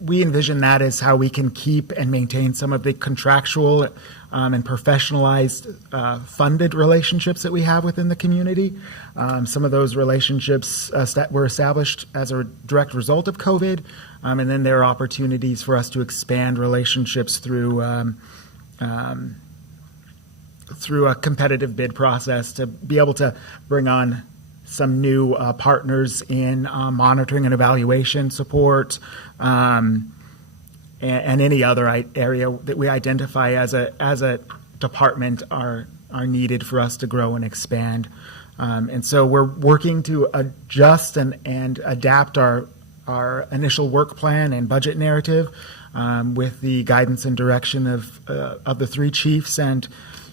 we envision that as how we can keep and maintain some of the contractual and professionalized funded relationships that we have within the community. Some of those relationships were established as a direct result of COVID. And then there are opportunities for us to expand relationships through a competitive bid process to be able to bring on some new partners in monitoring and evaluation support and any other area that we identify as a department are needed for us to grow and expand. And so we're working to adjust and adapt our initial work plan and budget narrative with the guidance and direction of the three chiefs and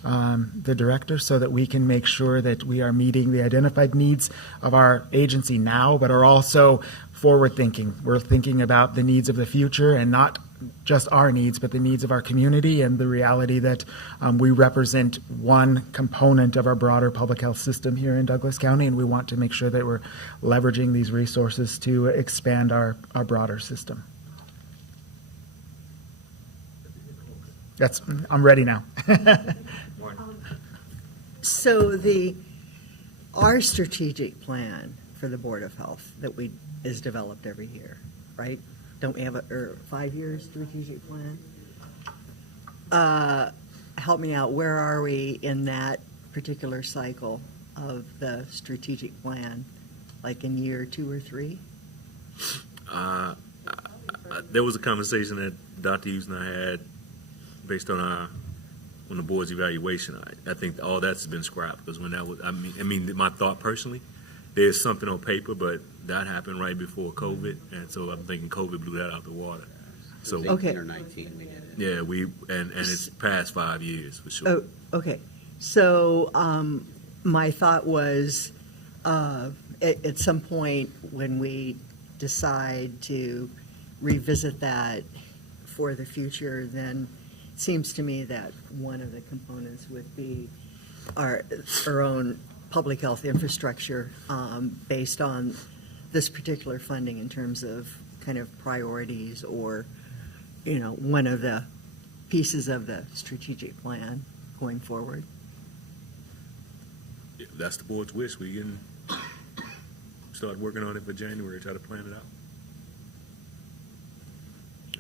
the director, so that we can make sure that we are meeting the identified needs of our agency now, but are also forward thinking. We're thinking about the needs of the future, and not just our needs, but the needs of our community and the reality that we represent one component of our broader public health system here in Douglas County, and we want to make sure that we're leveraging these resources to expand our broader system. I'm ready now. So our strategic plan for the Board of Health is developed every year, right? Don't we have a 5-year strategic plan? Help me out. Where are we in that particular cycle of the strategic plan? Like in year 2 or 3? There was a conversation that Dr. Hughes and I had based on the board's evaluation. I think all that's been scrapped because when that was, I mean, my thought personally, there's something on paper, but that happened right before COVID, and so I'm thinking COVID blew that out the water. So 18 or 19 we did it. Yeah, and it's past 5 years for sure. Oh, okay. So my thought was at some point when we decide to revisit that for the future, then it seems to me that one of the components would be our own public health infrastructure based on this particular funding in terms of kind of priorities or, one of the pieces of the strategic plan going forward. If that's the board's wish, we can start working on it for January, try to plan it out.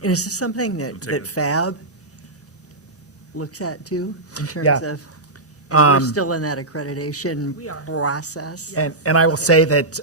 And is this something that FAB looks at too, in terms of, we're still in that accreditation process? And I will say that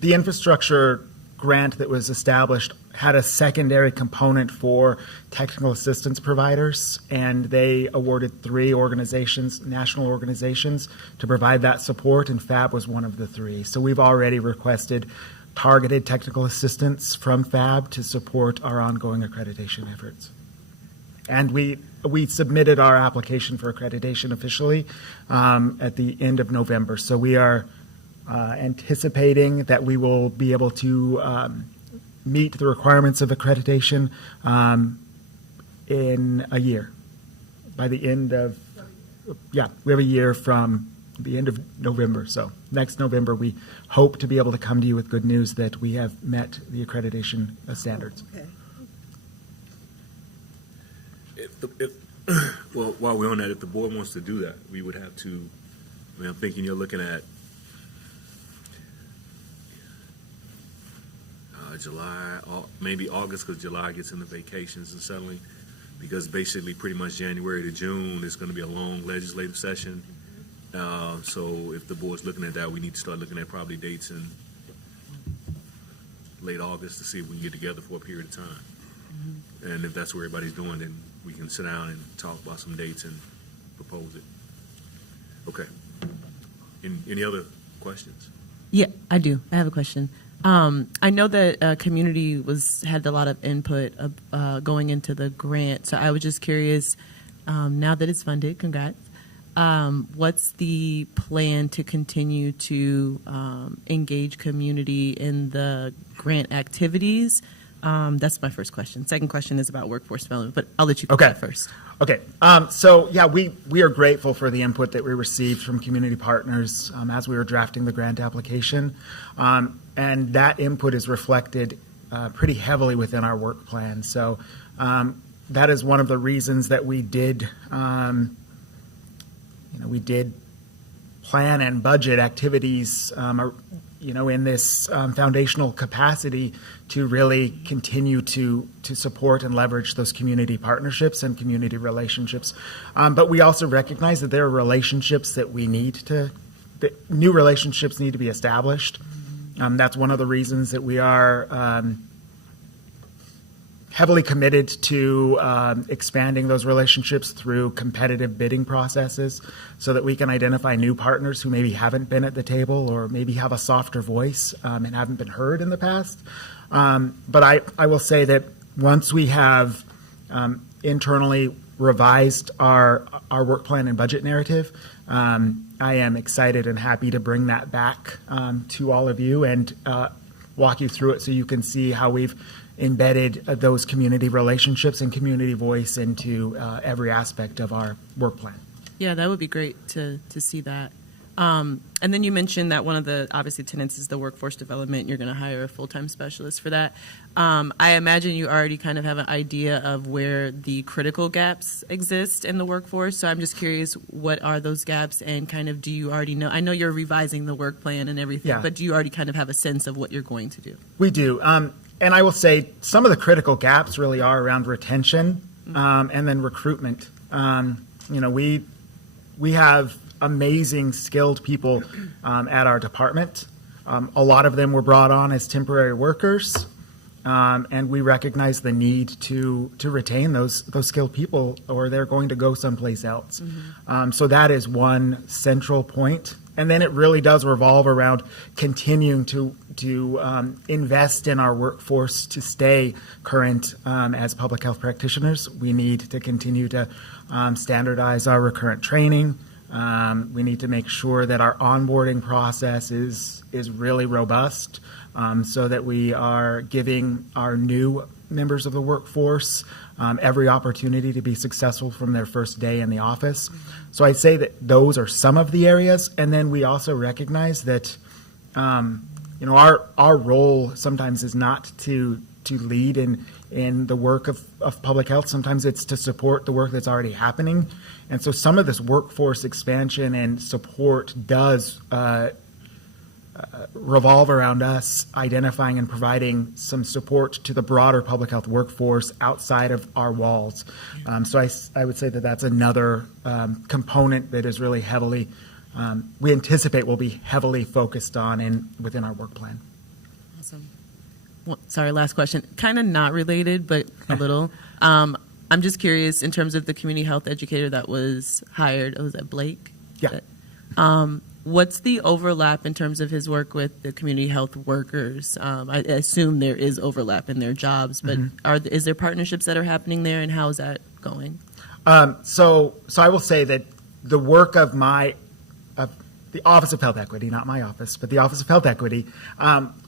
the infrastructure grant that was established had a secondary component for technical assistance providers, and they awarded 3 organizations, national organizations, to provide that support, and FAB was one of the 3. So we've already requested targeted technical assistance from FAB to support our ongoing accreditation efforts. And we submitted our application for accreditation officially at the end of November. So we are anticipating that we will be able to meet the requirements of accreditation in a year. By the end of, we have a year from the end of November. So next November, we hope to be able to come to you with good news that we have met the accreditation standards. Okay. Well, while we're on that, if the board wants to do that, we would have to, I'm thinking you're looking at July, maybe August, because July gets into vacations and settling, because basically pretty much January to June is going to be a long legislative session. So if the board's looking at that, we need to start looking at probably dates in late August to see if we can get together for a period of time. Mm-hmm. And if that's what everybody's doing, then we can sit down and talk about some dates and propose it. Okay. Any other questions? Yeah, I do. I have a question. I know that community had a lot of input going into the grant, so I was just curious, now that it's funded, congrats, what's the plan to continue to engage community in the grant activities? That's my first question. Second question is about workforce development, but I'll let you go first. Okay. So we are grateful for the input that we received from community partners as we were drafting the grant application. And that input is reflected pretty heavily within our work plan. So that is one of the reasons that we did, we did plan and budget activities, in this foundational capacity to really continue to support and leverage those community partnerships and community relationships. But we also recognize that there are relationships that new relationships need to be established. That's one of the reasons that we are heavily committed to expanding those relationships through competitive bidding processes so that we can identify new partners who maybe haven't been at the table or maybe have a softer voice and haven't been heard in the past. But I will say that once we have internally revised our work plan and budget narrative, I am excited and happy to bring that back to all of you and walk you through it so you can see how we've embedded those community relationships and community voice into every aspect of our work plan. Yeah, that would be great to see that. And then you mentioned that one of the, obviously, tenets is the workforce development. You're going to hire a full-time specialist for that. I imagine you already kind of have an idea of where the critical gaps exist in the workforce. So I'm just curious, what are those gaps, and kind of do you already know? I know you're revising the work plan and everything, Yeah. but do you already kind of have a sense of what you're going to do? We do. And I will say some of the critical gaps really are around retention and then recruitment. We have amazing, skilled people at our department. A lot of them were brought on as temporary workers, and we recognize the need to retain those skilled people, or they're going to go someplace else. So that is one central point. And then it really does revolve around continuing to invest in our workforce to stay current as public health practitioners. We need to continue to standardize our recurrent training. We need to make sure that our onboarding process is really robust, so that we are giving our new members of the workforce every opportunity to be successful from their first day in the office. So I'd say that those are some of the areas, and then we also recognize that our role sometimes is not to lead in the work of public health. Sometimes it's to support the work that's already happening. And so some of this workforce expansion and support does revolve around us identifying and providing some support to the broader public health workforce outside of our walls. So I would say that that's another component that is really heavily, we anticipate will be heavily focused on within our work plan. Awesome. Well, sorry, last question. Kind of not related, but a little. I'm just curious, in terms of the community health educator that was hired, was that Blake? Yeah. What's the overlap in terms of his work with the community health workers? I assume there is overlap in their jobs, but is there partnerships that are happening there, and how is that going? So I will say that the work of the Office of Health Equity, not my office, but the Office of Health Equity,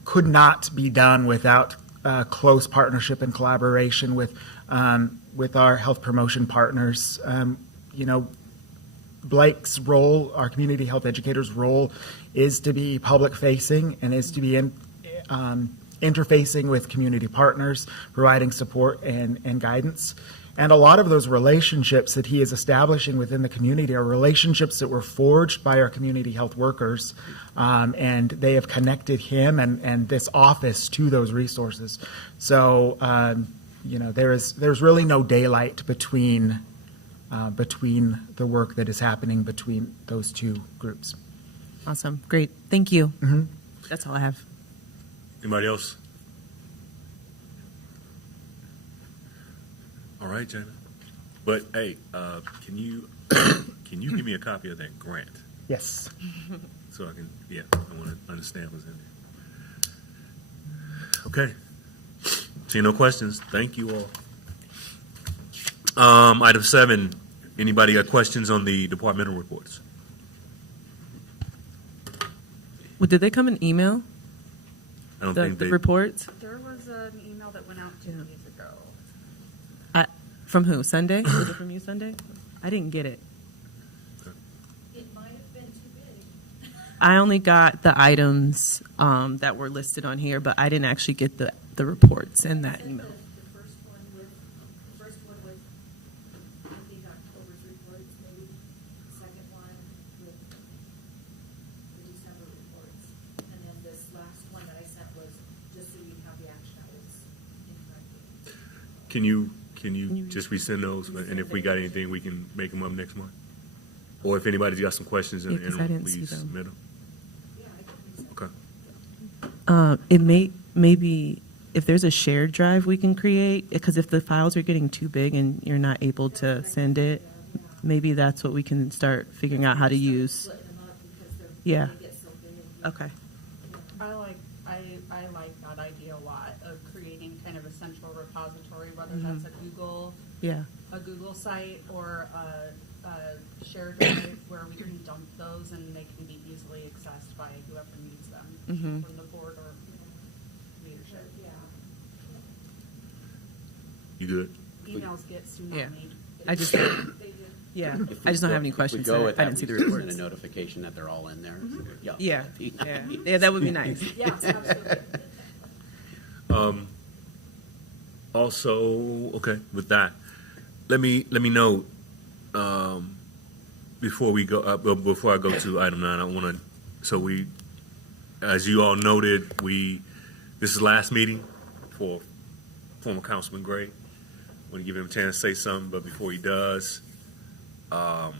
could not be done without close partnership and collaboration with our health promotion partners. Blake's role, our community health educator's role, is to be public facing and is to be interfacing with community partners, providing support and guidance. And a lot of those relationships that he is establishing within the community are relationships that were forged by our community health workers, and they have connected him and this office to those resources. So, there's really no daylight between the work that is happening between those two groups. Awesome. Great. Thank you. That's all I have. Anybody else? All right, Jamie. But hey, can you give me a copy of that grant Yes. so I can? Yeah, I want to understand what's in there. Okay. See, no questions. Thank you all. Item 7. Anybody got questions on the departmental reports? Well, did they come in email? I don't think the they. reports There was an email that went out 2 days ago. from who? Sunday? Was it from you, Sunday? I didn't get it. It might have been too big. I only got the items that were listed on here, but I didn't actually get the reports in that email. The first one with, I think, October's reports, maybe. The second one with the December reports. And then this last one that I sent was just so you have the action that was incorrect. Can you just resend those? And if we got anything, we can make them up next month. Or if anybody's got some questions in the 'cause I interim, didn't see please them. submit them. Okay. It maybe if there's a shared drive we can create, because if the files are getting too big and you're not able to send it, maybe that's what we can start figuring out how to use. Yeah. Okay. I like that idea a lot of creating kind of a central repository, whether Mhm. that's a Google site or a shared drive where we can dump those and they can be easily accessed by whoever needs them Mhm. from the board or leadership. You good? Emails get tsunami'd. I just, yeah, I just don't have any questions. If we go with I that, didn't see the we send reports. a notification that they're all in there. Yeah, yeah, that would be nice. Yes, absolutely. Also, okay, with that, let me know before we go before I go to item 9. I want to. So we, as you all noted, this is the last meeting for former Councilman Gray. I want to give him a chance to say something, but before he does, I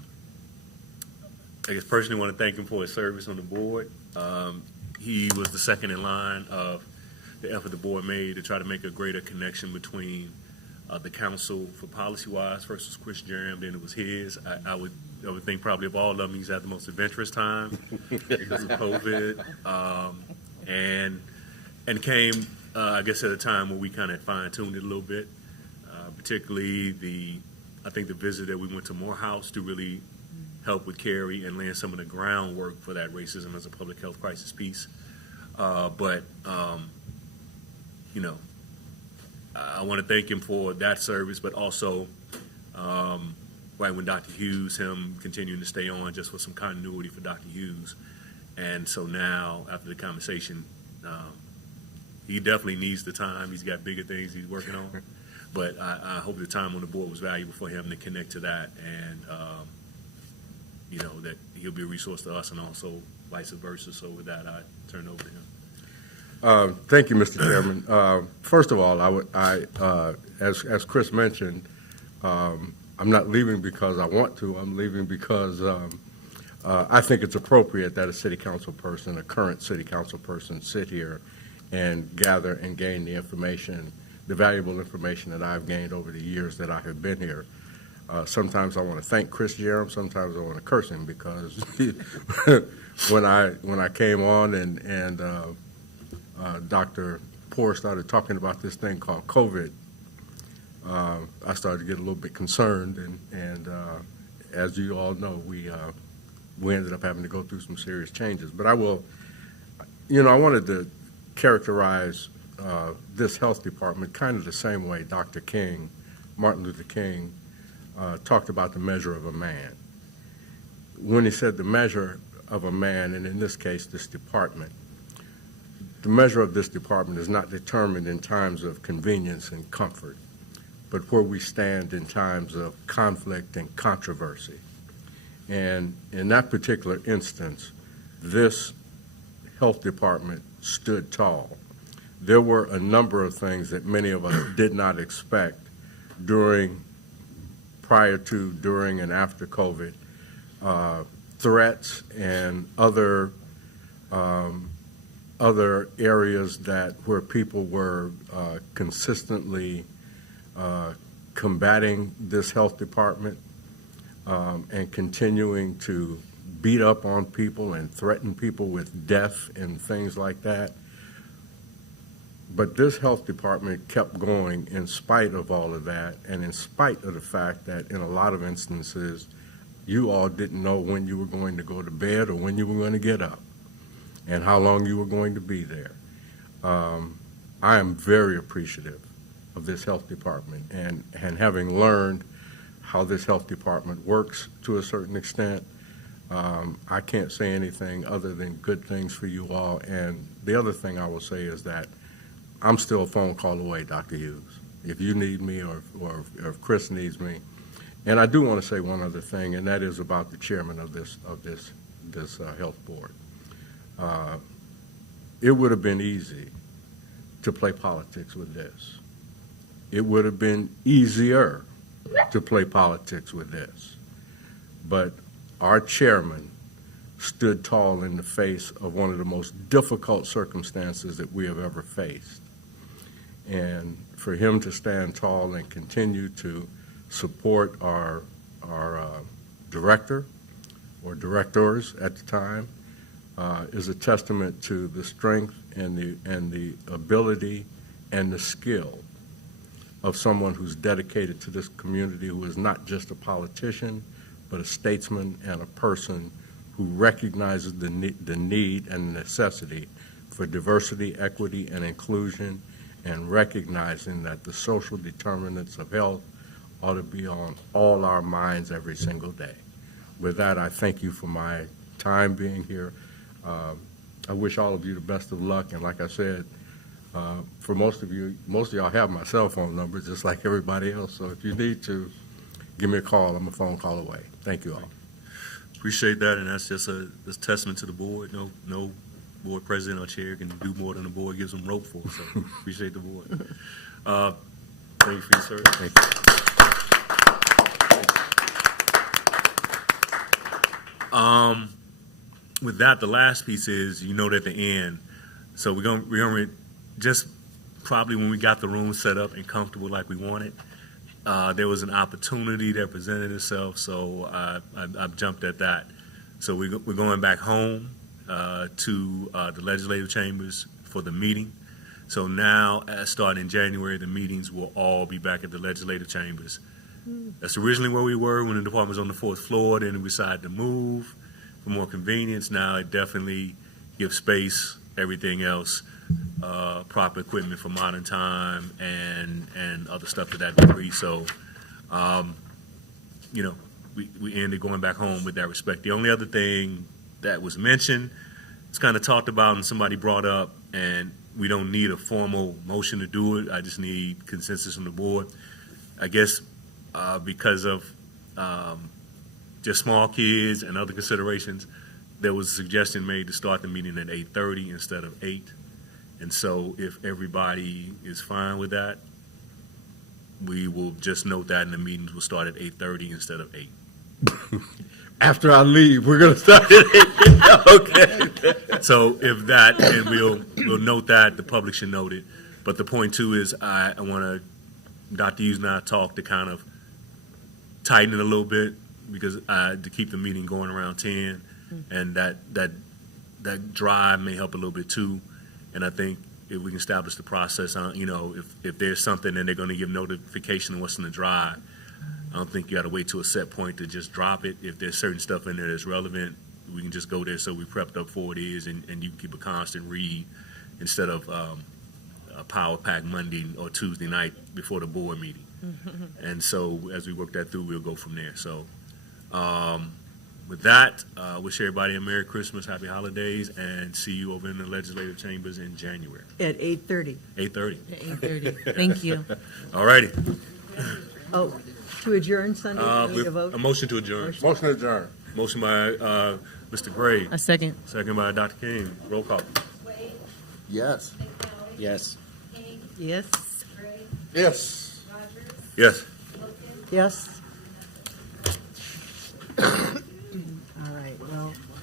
guess personally want to thank him for his service on the board. He was the second in line of the effort the board made to try to make a greater connection between the council for policy-wise. First was Chris Jerem, then it was his. I would think probably of all of them, he's had the most adventurous time because of COVID, and came, I guess, at a time where we kind of fine-tuned it a little bit, particularly I think the visit that we went to Morehouse to really help with Carrie and laying some of the groundwork for that racism as a public health crisis piece. You know, I want to thank him for that service, but also right when Dr. Hughes, him continuing to stay on just for some continuity for Dr. Hughes. And so now, after the conversation, he definitely needs the time. He's got bigger things he's working on. But I hope the time on the board was valuable for him to connect to that, and you know, that he'll be a resource to us and also vice versa. So with that, I turn it over to him. Thank you, Mr. Chairman. First of all, as Chris mentioned, I'm not leaving because I want to. I'm leaving because I think it's appropriate that a city council person, a current city council person, sit here and gather and gain the information, the valuable information that I've gained over the years that I have been here. Sometimes I want to thank Chris Jerem. Sometimes I want to curse him because when I came on and Dr. Poore started talking about this thing called COVID, I started to get a little bit concerned, and as you all know, we ended up having to go through some serious changes. But I wanted to characterize this health department kind of the same way Dr. King, Martin Luther King, talked about the measure of a man. When he said the measure of a man, and in this case, this department, the measure of this department is not determined in times of convenience and comfort, but where we stand in times of conflict and controversy. And in that particular instance, this health department stood tall. There were a number of things that many of us did not expect prior to, during, and after COVID, threats and other areas where people were consistently combating this health department and continuing to beat up on people and threaten people with death and things like that. But this health department kept going in spite of all of that, and in spite of the fact that in a lot of instances, you all didn't know when you were going to go to bed or when you were going to get up and how long you were going to be there. I am very appreciative of this health department, and having learned how this health department works to a certain extent, I can't say anything other than good things for you all. And the other thing I will say is that I'm still a phone call away, Dr. Hughes, if you need me or if Chris needs me. And I do want to say one other thing, and that is about the chairman of this health board. It would have been easy to play politics with this. It would have been easier to play politics with this. But our chairman stood tall in the face of one of the most difficult circumstances that we have ever faced. And for him to stand tall and continue to support our director or directors at the time is a testament to the strength and the ability and the skill of someone who's dedicated to this community, who is not just a politician, but a statesman and a person who recognizes the need and necessity for diversity, equity, and inclusion, and recognizing that the social determinants of health ought to be on all our minds every single day. With that, I thank you for my time being here. I wish all of you the best of luck, and like I said, for most of y'all have my cell phone number, just like everybody else, so if you need to, give me a call. I'm a phone call away. Thank you all. Appreciate that, and that's just a testament to the board. No board president or chair can do more than the board gives them rope for, so appreciate the board. Thank you for your service. Thank you. With that, the last piece is, you note at the end, so we're gonna just probably when we got the room set up and comfortable like we wanted, there was an opportunity that presented itself, so I've jumped at that. So we're going back home to the legislative chambers for the meeting. So now, starting in January, the meetings will all be back at the legislative chambers. That's originally where we were when the department was on the 4th floor. Then we decided to move for more convenience. Now it definitely gives space, everything else, proper equipment for modern time and other stuff to that degree. So, we ended going back home with that respect. The only other thing that was mentioned, it's kind of talked about and somebody brought up, and we don't need a formal motion to do it. I just need consensus from the board. I guess because of just small kids and other considerations, there was a suggestion made to start the meeting at 8:30 instead of 8. And so if everybody is fine with that, we will just note that, and the meetings will start at 8:30 instead of 8. After I leave, we're going to start at 8. Okay. So if that, and we'll note that, the public should note it. But the point too is I want to, Dr. Hughes and I talked to kind of tighten it a little bit, because to keep the meeting going around 10, and that drive may help a little bit too. And I think if we can establish the process on, if there's something and they're going to give notification of what's in the drive, I don't think you got to wait to a set point to just drop it. If there's certain stuff in there that's relevant, we can just go there so we prepped up for what it is, and you can keep a constant read instead of a power pack Monday or Tuesday night before the board meeting. And so as we work that through, we'll go from there. So with that, wish everybody a Merry Christmas, Happy Holidays, and see you over in the legislative chambers in January. At 8:30. 8:30. At 8:30. Thank you. All righty. Oh, to adjourn Sunday, we need a vote? A motion to adjourn. Motion to adjourn. Motion by Mr. Gray. A second. Second by Dr. King. Roll call. Yes. Yes. Yes. Yes. Yes. Yes.